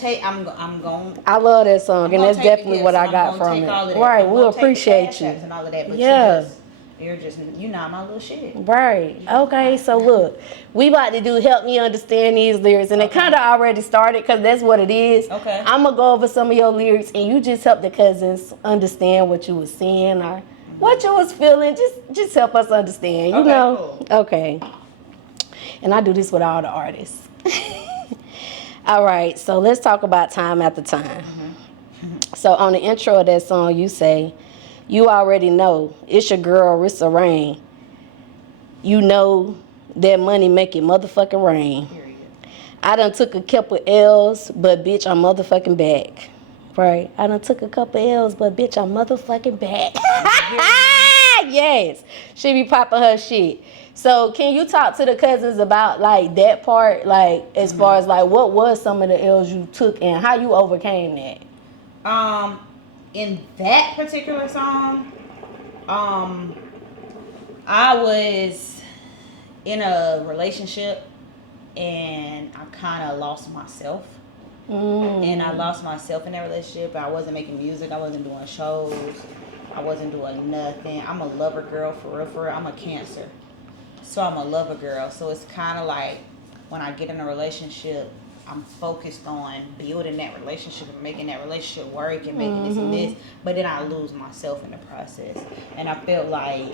I love that song, and that's definitely what I got from it. Right, we'll appreciate you. And all of that, but you're not my little shit. Right. Okay, so look, we about to do Help Me Understand These Lyrics, and it kind of already started, because that's what it is. Okay. I'm going to go over some of your lyrics, and you just help the cousins understand what you was saying or what you was feeling. Just help us understand, you know? Cool. Okay. And I do this with all the artists. All right, so let's talk about Time After Time. So on the intro of that song, you say, you already know, it's your girl, Rissa Rain. You know that money make it motherfucking rain. Period. I done took a couple L's, but bitch, I'm motherfucking back. Right? I done took a couple L's, but bitch, I'm motherfucking back. Yes. She be popping her shit. So can you talk to the cousins about like that part, like as far as like what was some of the L's you took and how you overcame that? In that particular song, I was in a relationship and I kind of lost myself. And I lost myself in that relationship. I wasn't making music. I wasn't doing shows. I wasn't doing nothing. I'm a lover girl, for real. I'm a Cancer. So I'm a lover girl. So it's kind of like when I get in a relationship, I'm focused on building that relationship and making that relationship work and making this and this. But then I lose myself in the process. And I felt like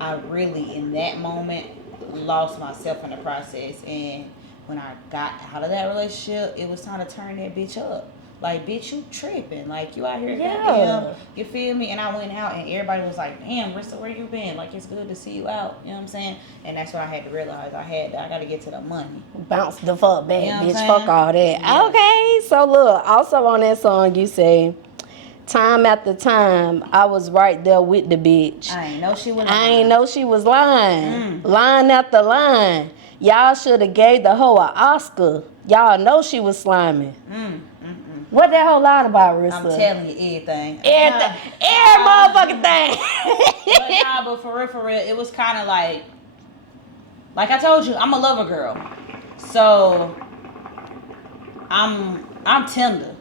I really, in that moment, lost myself in the process. And when I got out of that relationship, it was time to turn that bitch up. Like, bitch, you tripping. Like, you out here, goddamn. You feel me? And I went out, and everybody was like, damn, Rissa, where you been? Like, it's good to see you out. You know what I'm saying? And that's what I had to realize. I got to get to the money. Bounce the fuck back, You know bitch. Fuck all that. Yeah. Okay, so look, also on that song, you say, time after time, I was right there with the bitch. I ain't know she was lying. I ain't know she was lying. Line after line. Y'all should have gave the hoe an Oscar. Y'all know she was sliming. What that whole lie about, Rissa? I'm telling you everything. Every motherfucking thing. but for real, it was kind of like I told you, I'm a lover girl. So I'm tender.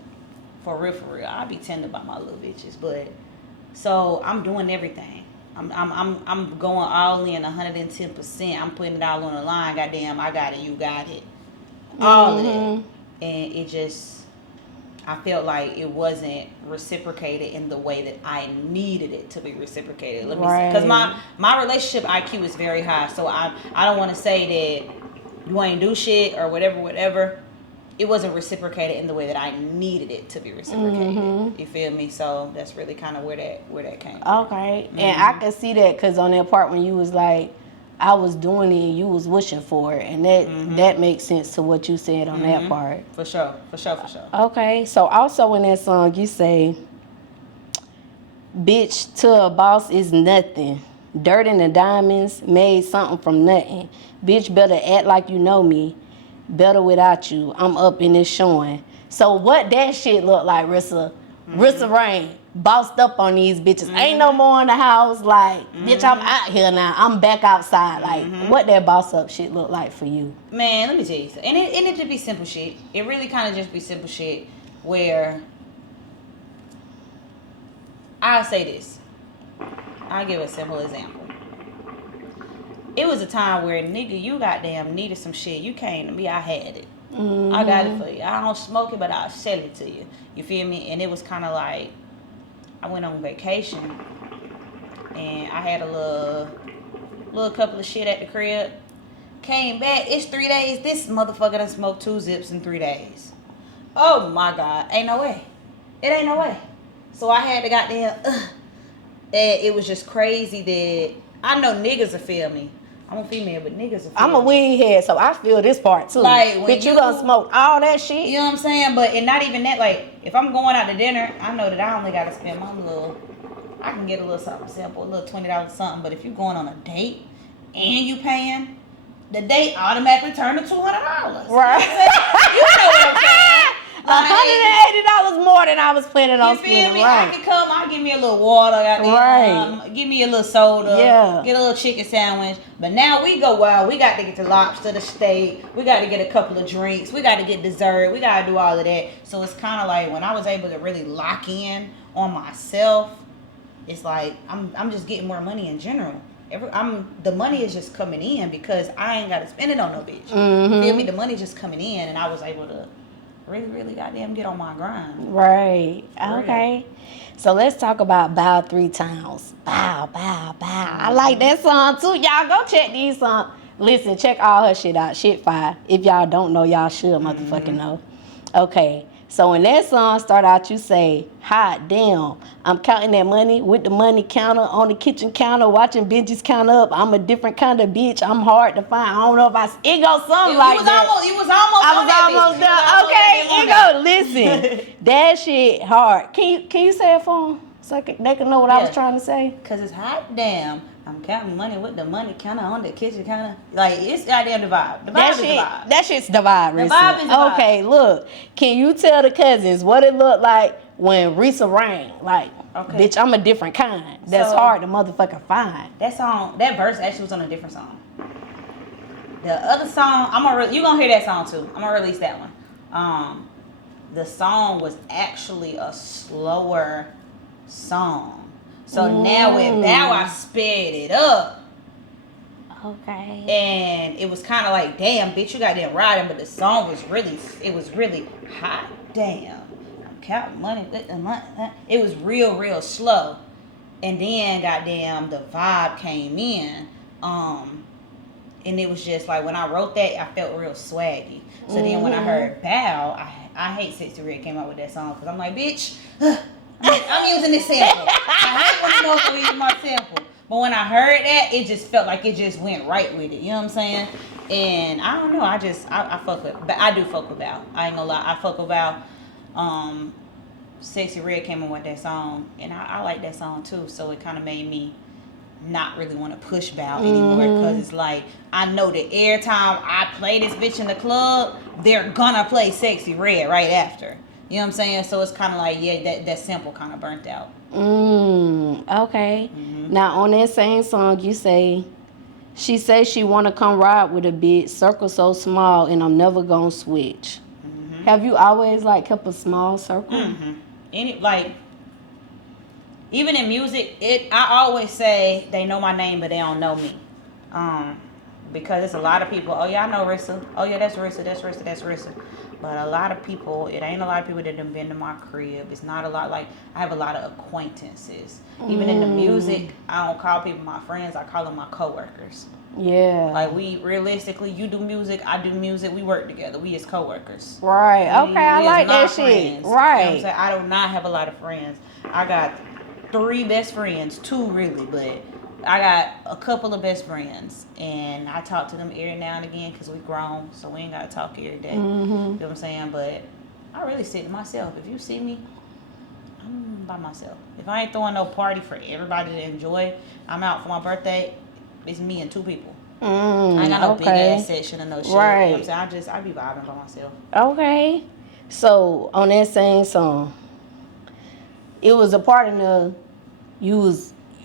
For real. I be tender by my little bitches, but so I'm doing everything. I'm going all in 110%. I'm putting it all on the line. Goddamn, I got it, you got it. All of it. And it just, I felt like it wasn't reciprocated in the way that I needed it to be reciprocated. Let me say, because my relationship IQ is very high, so I don't want to say that you ain't do shit or whatever. It wasn't reciprocated in the way that I needed it to be reciprocated. You feel me? So that's really kind of where that came from. Okay, and I can see that because on that part when you was like, I was doing it and you was wishing for it, and that makes sense to what you said on that part. For sure. Okay, so also in that song you say, bitch to a boss is nothing. Dirt and the diamonds made something from nothing. Bitch better act like you know me. Better without you. I'm up in this showing. So what that shit look like, Rissa? Rissa Rain, bossed up on these bitches. Ain't no more in the house. Like, bitch, I'm out here now. I'm back outside. Like, what that boss up shit look like for you? Man, let me tell you something. And it just be simple shit. It really kind of just be simple shit where I'll say this. I'll give a simple example. It was a time where, nigga, you goddamn needed some shit. You came to me, I had it. I got it for you. I don't smoke it, but I'll sell it to you. You feel me? And it was kind of like, I went on vacation, and I had a little couple of shit at the crib. Came back, it's 3 days. This motherfucker done smoked 2 zips in 3 days. Oh my God, ain't no way. It ain't no way. So I had to goddamn, and it was just crazy that I know niggas will feel me. I'm a female, but niggas will feel I'm a weed head, so I feel this part too. Like, when bitch, you gonna smoke all that shit? You know what I'm saying? But and not even that, like, if I'm going out to dinner, I know that I only gotta spend my little, I can get a little something simple, a little $20 something. But if you're going on a date and you paying, the date automatically turn to $200. Right. You know what I'm saying? $180 more than I was planning on You feel spending. me? Right. I can come, I give me a little water, give me a little soda, get a little chicken sandwich. But now we go wild. We got to get the lobster, the steak. We got to get a couple of drinks. We got to get dessert. We got to do all of that. So it's kind of like when I was able to really lock in on myself, it's like I'm just getting more money in general. The money is just coming in because I ain't got to spend it on no bitch. You feel me? The money just coming in, and I was able to really goddamn get on my grind. Right. Okay. So let's talk about Bow 3 Times. Bow, bow, bow. I like that song too. Y'all go check these songs. Listen, check all her shit out. Shit fire. If y'all don't know, y'all should motherfucking know. Okay. So when that song start out, you say, hot damn, I'm counting that money with the money counter on the kitchen counter, watching bitches count up. I'm a different kind of bitch. I'm hard to find. I don't know if it goes something like that. You was almost I was almost done. Okay, listen. That shit hard. Can you say it for them so they can know what I was trying to say? Cause it's hot damn. I'm counting money with the money counter on the kitchen counter. Like, it's goddamn the vibe. The vibe is the vibe. That shit's the vibe, Rissa. The vibe is the vibe. Okay, look. Can you tell the cousins what it looked like when Rissa rang? Like, bitch, I'm a different kind. That's hard to motherfucking find. That song, that verse actually was on a different song. The other song, you gonna hear that song too. I'm gonna release that one. The song was actually a slower song. So now with Bow, I sped it up. Okay. And it was kind of like, damn, bitch, you goddamn riding. But the song was really hot damn. I'm counting money with the money. It was real slow. And then goddamn, the vibe came in. And it was just like, when I wrote that, I felt real swaggy. So then when I heard Bow, I hate 60 Red came out with that song. Because I'm like, bitch, I'm using this sample. I hate when you know use my sample. But when I heard that, it just felt like it just went right with it. You know what I'm saying? And I don't know. I fuck with, but I do fuck with Bow. I ain't gonna lie. I fuck with Bow. Sexy Red came in with that song, and I like that song too. So it kind of made me not really want to push Bow anymore, because it's like I know that every time I play this bitch in the club, they're gonna play Sexy Red right after. You know what I'm saying? So it's kind of like, yeah, that sample kind of burnt out. Okay. Now on that same song, you say, she say she wanna come ride with a bitch, circle so small, and I'm never gonna switch. Have you always like kept a small circle? Even in music, I always say they know my name, but they don't know me. Because it's a lot of people, oh yeah, I know Rissa. Oh yeah, that's Rissa, that's Rissa, that's Rissa. But a lot of people, it ain't a lot of people that have been to my crib. It's not a lot, like, I have a lot of acquaintances. Even in the music, I don't call people my friends, I call them my coworkers. Yeah. Like, we, realistically, you do music, I do music, we work together. We as coworkers. Right. Okay, I like that shit. Right. You know what I'm saying? I do not have a lot of friends. I got 3 best friends, 2 really, but I got a couple of best friends, and I talk to them every now and again because we grown, so we ain't got to talk every day. You know what I'm saying? But I really sit to myself. If you see me, I'm by myself. If I ain't throwing no party for everybody to enjoy, I'm out for my birthday, it's me and 2 people. I ain't got no big ass section or no shit. Right. You know what I'm saying? I be vibing by myself. Okay. So on that same song, it was a part of the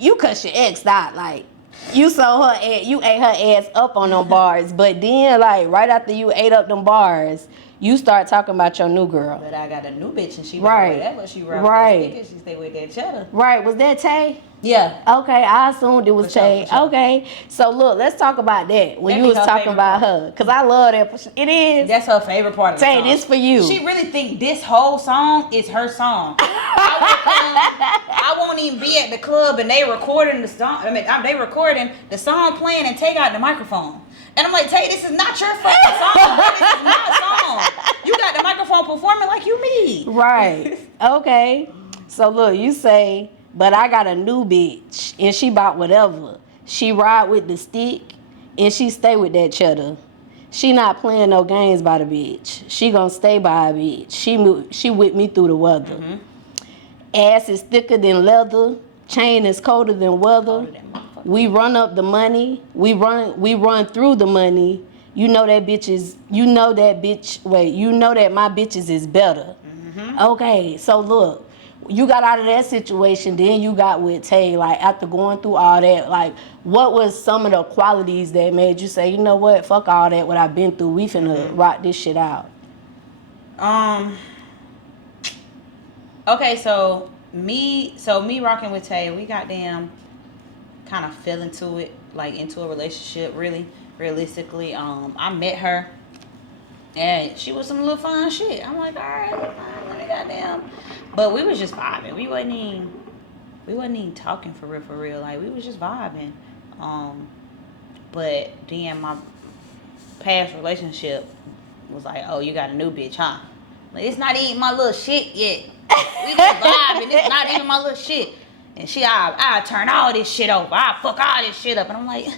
you cussed your ex out, like you saw her you ate her ass up on them bars, but then like right after you ate up them bars, you start talking about your new girl. But I got a new bitch and she right. Whatever she right. With that she stay with that cheddar. Right. Was that Tay? Yeah. Okay, I assumed it was Tay. For sure. Okay, so look, let's talk about that when you was talking about her, cause I love that. It is. That's her favorite part of the song. Tay, this for you. She really think this whole song is her song. I won't even be at the club and they recording the song. They recording the song playing and Tay got the microphone. And I'm like, Tay, this is not your fucking song. This is not song. You got the microphone performing like you me. Right. Okay. So look, you say, but I got a new bitch and she bought whatever. She ride with the stick and she stay with that cheddar. She not playing no games by the bitch. She gonna stay by a bitch. She with me through the weather. Ass is thicker than leather. Chain is colder than weather. We run up the money. We run through the money. You know that my bitches is better. Okay, so look, you got out of that situation, then you got with Tay, like after going through all that, like what was some of the qualities that made you say, you know what, fuck all that, what I've been through, we finna rock this shit out? Okay, so me rocking with Tay, we goddamn kind of fell into it, like into a relationship, really, realistically. I met her, and she was some little fun shit. I'm like, all right, let me goddamn. But we was just vibing. We wasn't even talking for real. Like, we was just vibing. But then my past relationship was like, oh, you got a new bitch, huh? Like, it's not even my little shit yet. We just vibing. It's not even my little shit. And I turn all this shit over. I fuck all this shit up. And I'm like,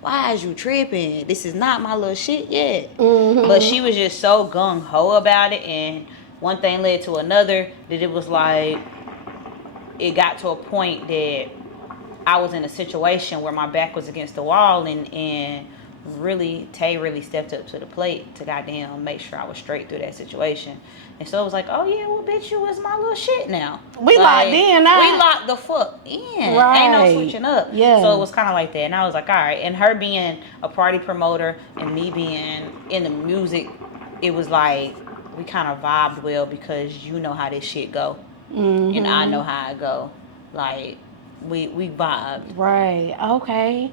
why is you tripping? This is not my little shit yet. But she was just so gung-ho about it. And one thing led to another, that it was like, it got to a point that I was in a situation where my back was against the wall, and really, Tay really stepped up to the plate to goddamn make sure I was straight through that situation. And so it was like, oh yeah, well bitch, you was my little shit now. We like, locked in now. We locked the fuck in. Right. Ain't no switching up. Yeah. So it was kind of like that. And I was like, all right. And her being a party promoter and me being in the music, it was like, we kind of vibed well because you know how this shit go. And I know how it go. Like, we vibed. Right. Okay.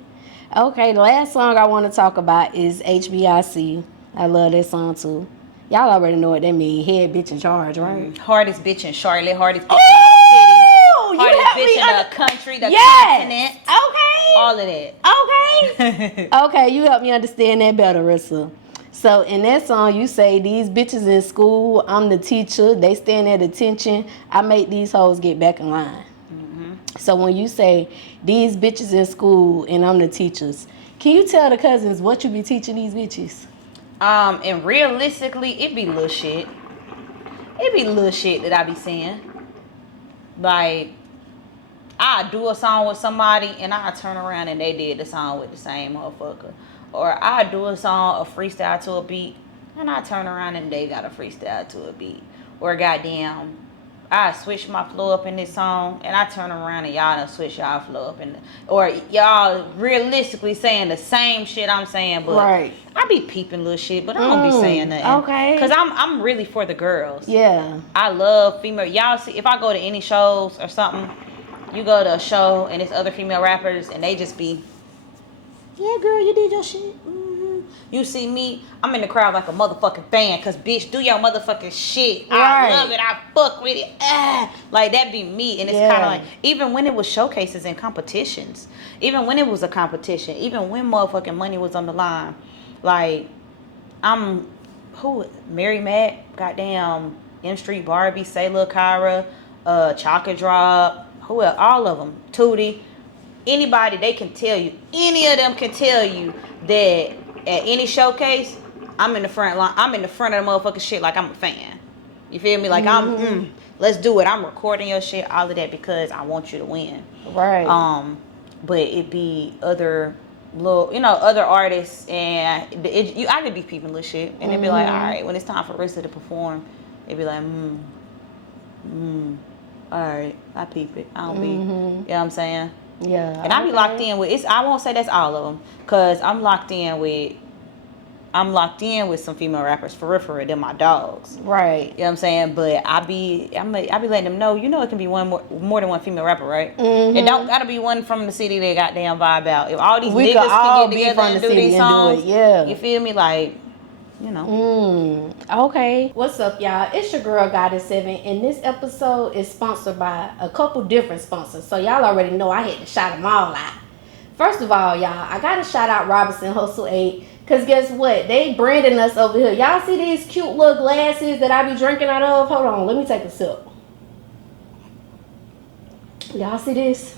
The last song I want to talk about is Hbic. I love that song too. Y'all already know what that means. Head bitch in charge, right? Hardest bitch in Charlotte, hardest bitch in the city, hardest bitch in the country, the continent. Okay. All of that. Okay. Okay, you help me understand that better, Rissa. So in that song, you say, these bitches in school, I'm the teacher, they stand at attention, I make these hoes get back in line. So when you say, these bitches in school and I'm the teachers, can you tell the cousins what you be teaching these bitches? And realistically, it be little shit. It be little shit that I be saying. Like, I do a song with somebody and I turn around and they did the song with the same motherfucker. Or I do a song, a freestyle to a beat, and I turn around and they got a freestyle to a beat. Or goddamn, I switch my flow up in this song and I turn around and y'all done switch y'all flow up in or y'all realistically saying the same shit I'm saying, but right. I be peeping little shit, but I don't be saying nothing. Okay. Cause I'm really for the girls. Yeah. I love female. Y'all see, if I go to any shows or something, you go to a show and it's other female rappers and they just be, yeah, girl, you did your shit. You see me, I'm in the crowd like a motherfucking fan, cause bitch, do your motherfucking shit. Right. I love it. I fuck with it. Like that be me, and it's kind of like even when it was showcases and competitions, even when it was a competition, even when motherfucking money was on the line, like Mary Mac, goddamn M Street Barbie, Say Lil Kyra, Chocolate Drop, who else? All of them, Tootie. Anybody, they can tell you. Any of them can tell you that at any showcase, I'm in the front line. I'm in the front of the motherfucking shit like I'm a fan. You feel me? Like let's do it. I'm recording your shit, all of that because I want you to win. Right. But it be other little, other artists, and I could be peeping little shit, and it'd be like, all right, when it's time for Rissa to perform, it'd be like, all right, I peep it. I don't be, you know what I'm saying? Yeah. And I be locked in with I won't say that's all of them, cause I'm locked in with some female rappers for real. They're my dogs. Right. You know what I'm saying? But I be letting them know, it can be more than one female rapper, right? It don't gotta be one from the city they goddamn vibe out. If all these niggas can get together and do these songs, you feel me? Like, Okay. What's up, y'all? It's your girl Goddess7, and this episode is sponsored by a couple different sponsors. So y'all already know I had to shout them all out. First of all, y'all, I gotta shout out Robinson Hustle 8. Cause guess what? They branding us over here. Y'all see these cute little glasses that I be drinking out of? Hold on, let me take a sip. Y'all see this?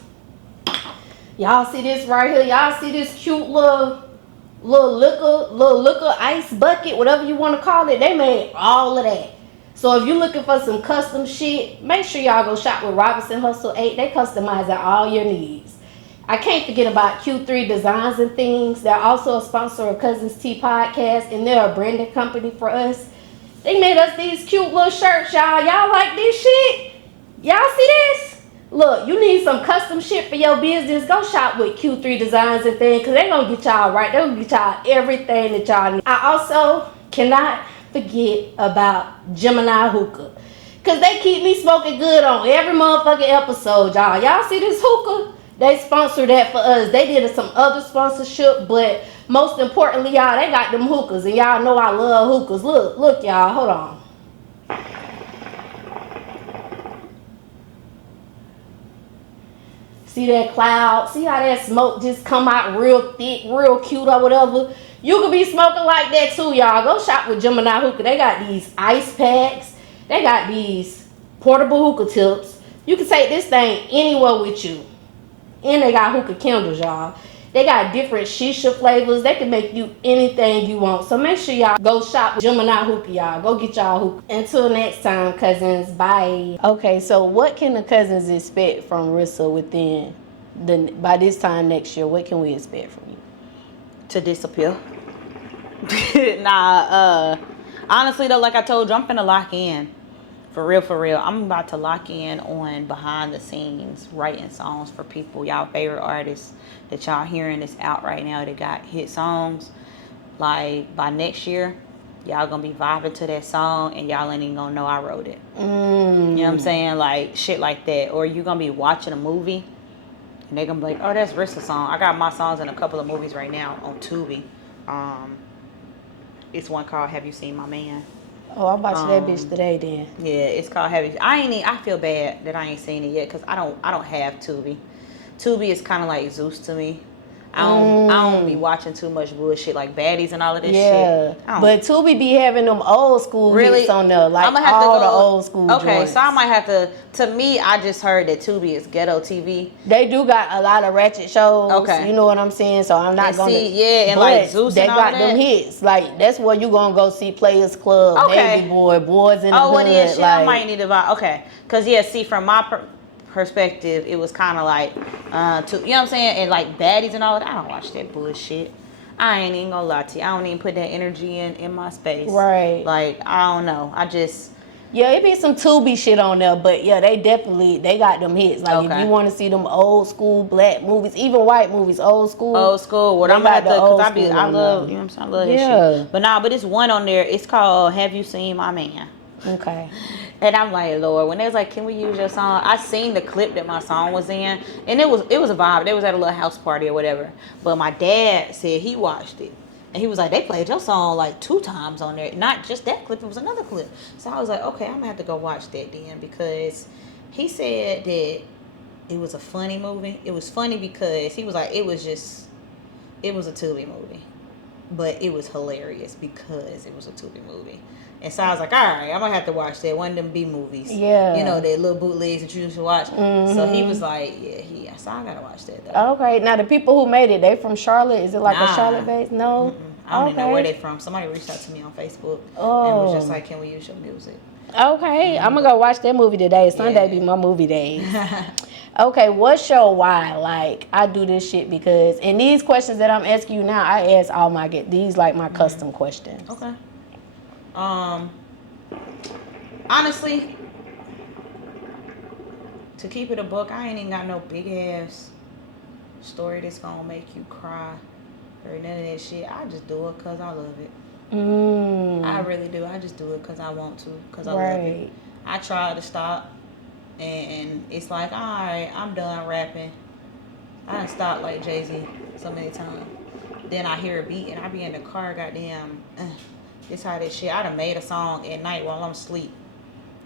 Y'all see this right here? Y'all see this cute little liquor ice bucket, whatever you want to call it? They made all of that. So if you're looking for some custom shit, make sure y'all go shop with Robinson Hustle 8. They customize all your needs. I can't forget about Q3 Designs and Things. They're also a sponsor of Cuzn podcast, and they're a branding company for us. They made us these cute little shirts, y'all. Y'all like this shit? Y'all see this? Look, you need some custom shit for your business, go shop with Q3 Designs and Things, because they're going to get y'all right. They're going to get y'all everything that y'all need. I also cannot forget about Geminiih Hookah, because they keep me smoking good on every motherfucking episode, y'all. Y'all see this hookah? They sponsored that for us. They did some other sponsorship, but most importantly, y'all, they got them hookahs, and y'all know I love hookahs. Look, y'all, hold on. See that cloud? See how that smoke just come out real thick, real cute or whatever? You could be smoking like that too, y'all. Go shop with Geminiih Hookah. They got these ice packs. They got these portable hookah tips. You can take this thing anywhere with you. And they got hookah candles, y'all. They got different shisha flavors. They can make you anything you want. So make sure y'all go shop with Geminiih Hookah, y'all. Go get y'all hookah. Until next time, cousins. Bye. Okay, so what can the cousins expect from Rissa by this time next year? What can we expect from you? To disappear. Honestly though, like I told you, I'm finna lock in. For real. I'm about to lock in on behind the scenes, writing songs for people, y'all favorite artists that y'all hearing is out right now that got hit songs. Like by next year, y'all gonna be vibing to that song and y'all ain't even gonna know I wrote it. You know what I'm saying? Like shit like that. Or you gonna be watching a movie and they gonna be like, oh, that's Rissa's song. I got my songs in a couple of movies right now on Tubi. It's one called Have You Seen My Man? Oh, I'm watching that bitch today then. Yeah, it's called Hbic. I feel bad that I ain't seen it yet because I don't have Tubi. Tubi is kind of like Zeus to me. I don't be watching too much bullshit like baddies and all of this shit. But Tubi be having them old school hits on there, like I'm gonna have all to go, the old school joints. So I might have to me, I just heard that Tubi is ghetto TV. They do got a lot of ratchet shows. Okay. You know what I'm saying? So I'm not going to. Yeah, and like Zeus they and all got that. them hits. Like, that's where you going to go see Players Club, Baby Boy, Boys in the Hood. Well, yeah, shit, I might need to buy. Okay. Because, yeah, see, from my perspective, it was kind of like, to, you know what I'm saying? And like baddies and all that. I don't watch that bullshit. I ain't even gonna lie to you. I don't even put that energy in my space. Right. Like, I don't know. I just... Yeah, it be some Tubi shit on there, but yeah, they got them hits. Like if you want to see them old school black movies, even white movies, old school. Old school. What I'm about to, cause I love, you know what I'm saying? I love that shit. But it's one on there. It's called "Have You Seen My Man?" Okay. And I'm like, Lord, when they was like, can we use your song? I seen the clip that my song was in, and it was a vibe. They was at a little house party or whatever. But my dad said he watched it. And he was like, they played your song like 2 times on there. Not just that clip, it was another clip. So I was like, okay, I'm going to have to go watch that then. Because he said that it was a funny movie. It was funny because he was like, it was a Tubi movie. But it was hilarious because it was a Tubi movie. And so I was like, all right, I'm going to have to watch that. One of them B movies. Yeah. You know, that little bootlegs that you used to watch. Mm-hmm. So he was like, yeah. So I got to watch that, though. Okay. Now, the people who made it, they from Charlotte? Is it like a Charlotte base? No? I don't even know where they from. Somebody reached out to me on Facebook and was just like, can we use your music? Okay. I'm going to go watch that movie today. Sunday be my movie days. Okay, what's your why? Like, I do this shit because, and these questions that I'm asking you now, I ask all my these like my custom questions. Okay. Honestly, to keep it a book, I ain't even got no big ass story that's gonna make you cry or none of that shit. I just do it because I love it. I really do. I just do it because I want to, because I love it. I try to stop, and it's like, all right, I'm done rapping. I done stopped like Jay-Z so many times. Then I hear a beat, and I be in the car, goddamn, this how this shit. I done made a song at night while I'm asleep,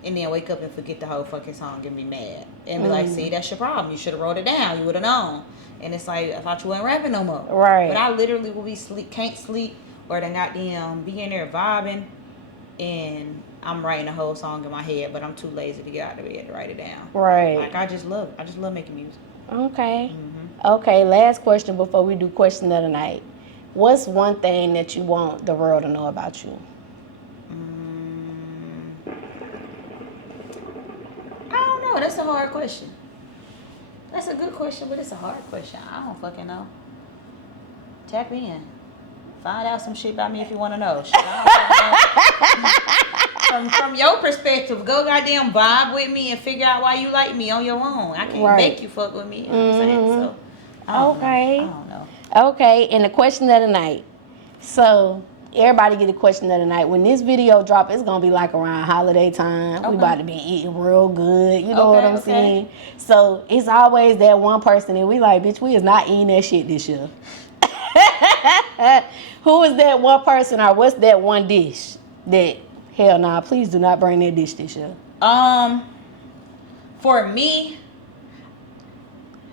and then wake up and forget the whole fucking song, get me mad, and be like, see, that's your problem. You should have wrote it down. You would have known. And it's like, I thought you wasn't rapping no more. Right. But I literally will be can't sleep, or then goddamn be in there vibing, and I'm writing a whole song in my head, but I'm too lazy to get out of bed to write it down. Right. Like, I just love making music. Okay. Okay, last question before we do question of the night. What's one thing that you want the world to know about you? I don't know. That's a hard question. That's a good question, but it's a hard question. I don't fucking know. Tap in. Find out some shit about me if you want to know. Shit, I don't know. From your perspective, go goddamn vibe with me and figure out why you like me on your own. I can't make you fuck with me. You know what I'm saying? So, I don't know. Okay, and the question of the night. So, everybody get a question of the night. When this video drop, it's going to be like around holiday time. We about to be eating real good. You know what I'm saying? So, it's always that one person and we like, bitch, we is not eating that shit this year. Who is that one person, or what's that one dish that, hell nah, please do not bring that dish this year? For me,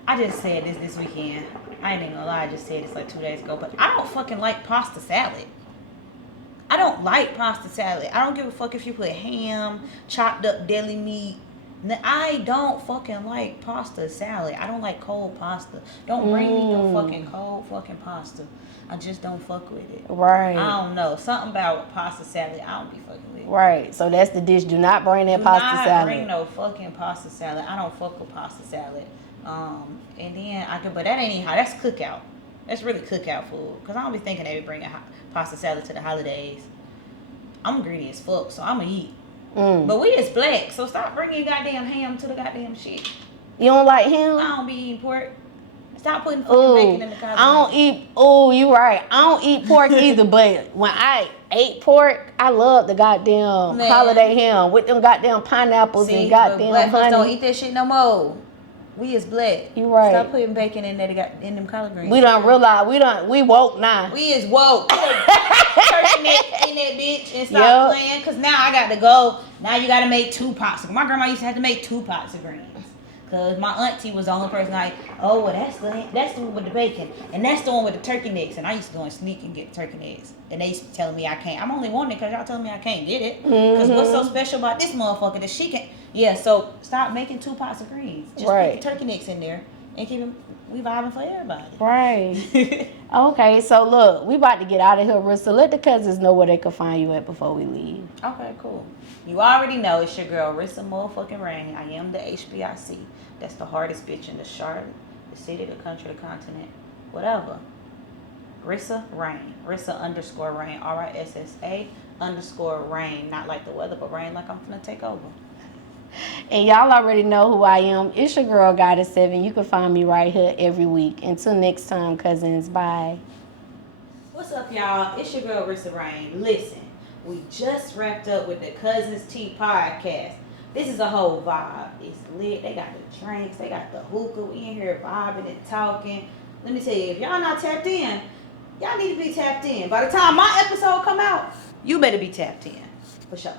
I just said this weekend. I ain't even gonna lie, I just said this like 2 days ago, but I don't fucking like pasta salad. I don't like pasta salad. I don't give a fuck if you put ham, chopped up deli meat. I don't fucking like pasta salad. I don't like cold pasta. Don't bring me no fucking cold fucking pasta. I just don't fuck with it. Right. I don't know. Something about pasta salad I don't be fucking with. Right. So that's the dish. Do not bring that pasta salad. Do not bring no fucking pasta salad. I don't fuck with pasta salad. And then but that ain't even how. That's cookout. That's really cookout food. Cause I don't be thinking they be bringing pasta salad to the holidays. I'm greedy as fuck, so I'm gonna eat. But we is black, so stop bringing goddamn ham to the goddamn shit. You don't like ham? I don't be eating pork. Stop putting fucking bacon in the collard. I don't eat. Oh, you right. I don't eat pork either. But when I ate pork, I love the goddamn holiday ham with them goddamn pineapples and goddamn black honey. Don't eat that shit no more. We is black. You right. Stop putting bacon in there. In them collard greens. We don't realize. We woke now. We is woke. Turkey neck in that bitch and stop playing. Cause now I got to go. Now you got to make 2 pots. My grandma used to have to make 2 pots of greens. Cause my auntie was the only person like, oh, well, that's the one with the bacon, and that's the one with the turkey necks. And I used to go and sneak and get turkey necks, and they used to tell me I can't. I'm only wanting it because y'all telling me I can't get it. Cause what's so special about this motherfucker that she can? Yeah. So stop making 2 pots of greens. Just put the turkey necks in there and keep them. We vibing for everybody. Right. Okay, so look, we about to get out of here, Rissa. Let the cousins know where they can find you at before we leave. Okay, cool. You already know it's your girl, Rissa motherfucking Rain. I am the HBIC. That's the hardest bitch in the Charlotte, the city, the country, the continent, whatever. Rissa Rain. Rissa _ Rain. RISSA _ Rain. Not like the weather, but rain like I'm finna take over. And y'all already know who I am. It's your girl, Goddess7. You can find me right here every week. Until next time, cousins. Bye. What's up, y'all? It's your girl, Rissa Rain. Listen, we just wrapped up with the Cuzn Tea podcast. This is a whole vibe. It's lit. They got the drinks. They got the hookah. We in here vibing and talking. Let me tell you, if y'all not tapped in, y'all need to be tapped in. By the time my episode come out, you better be tapped in. For sure.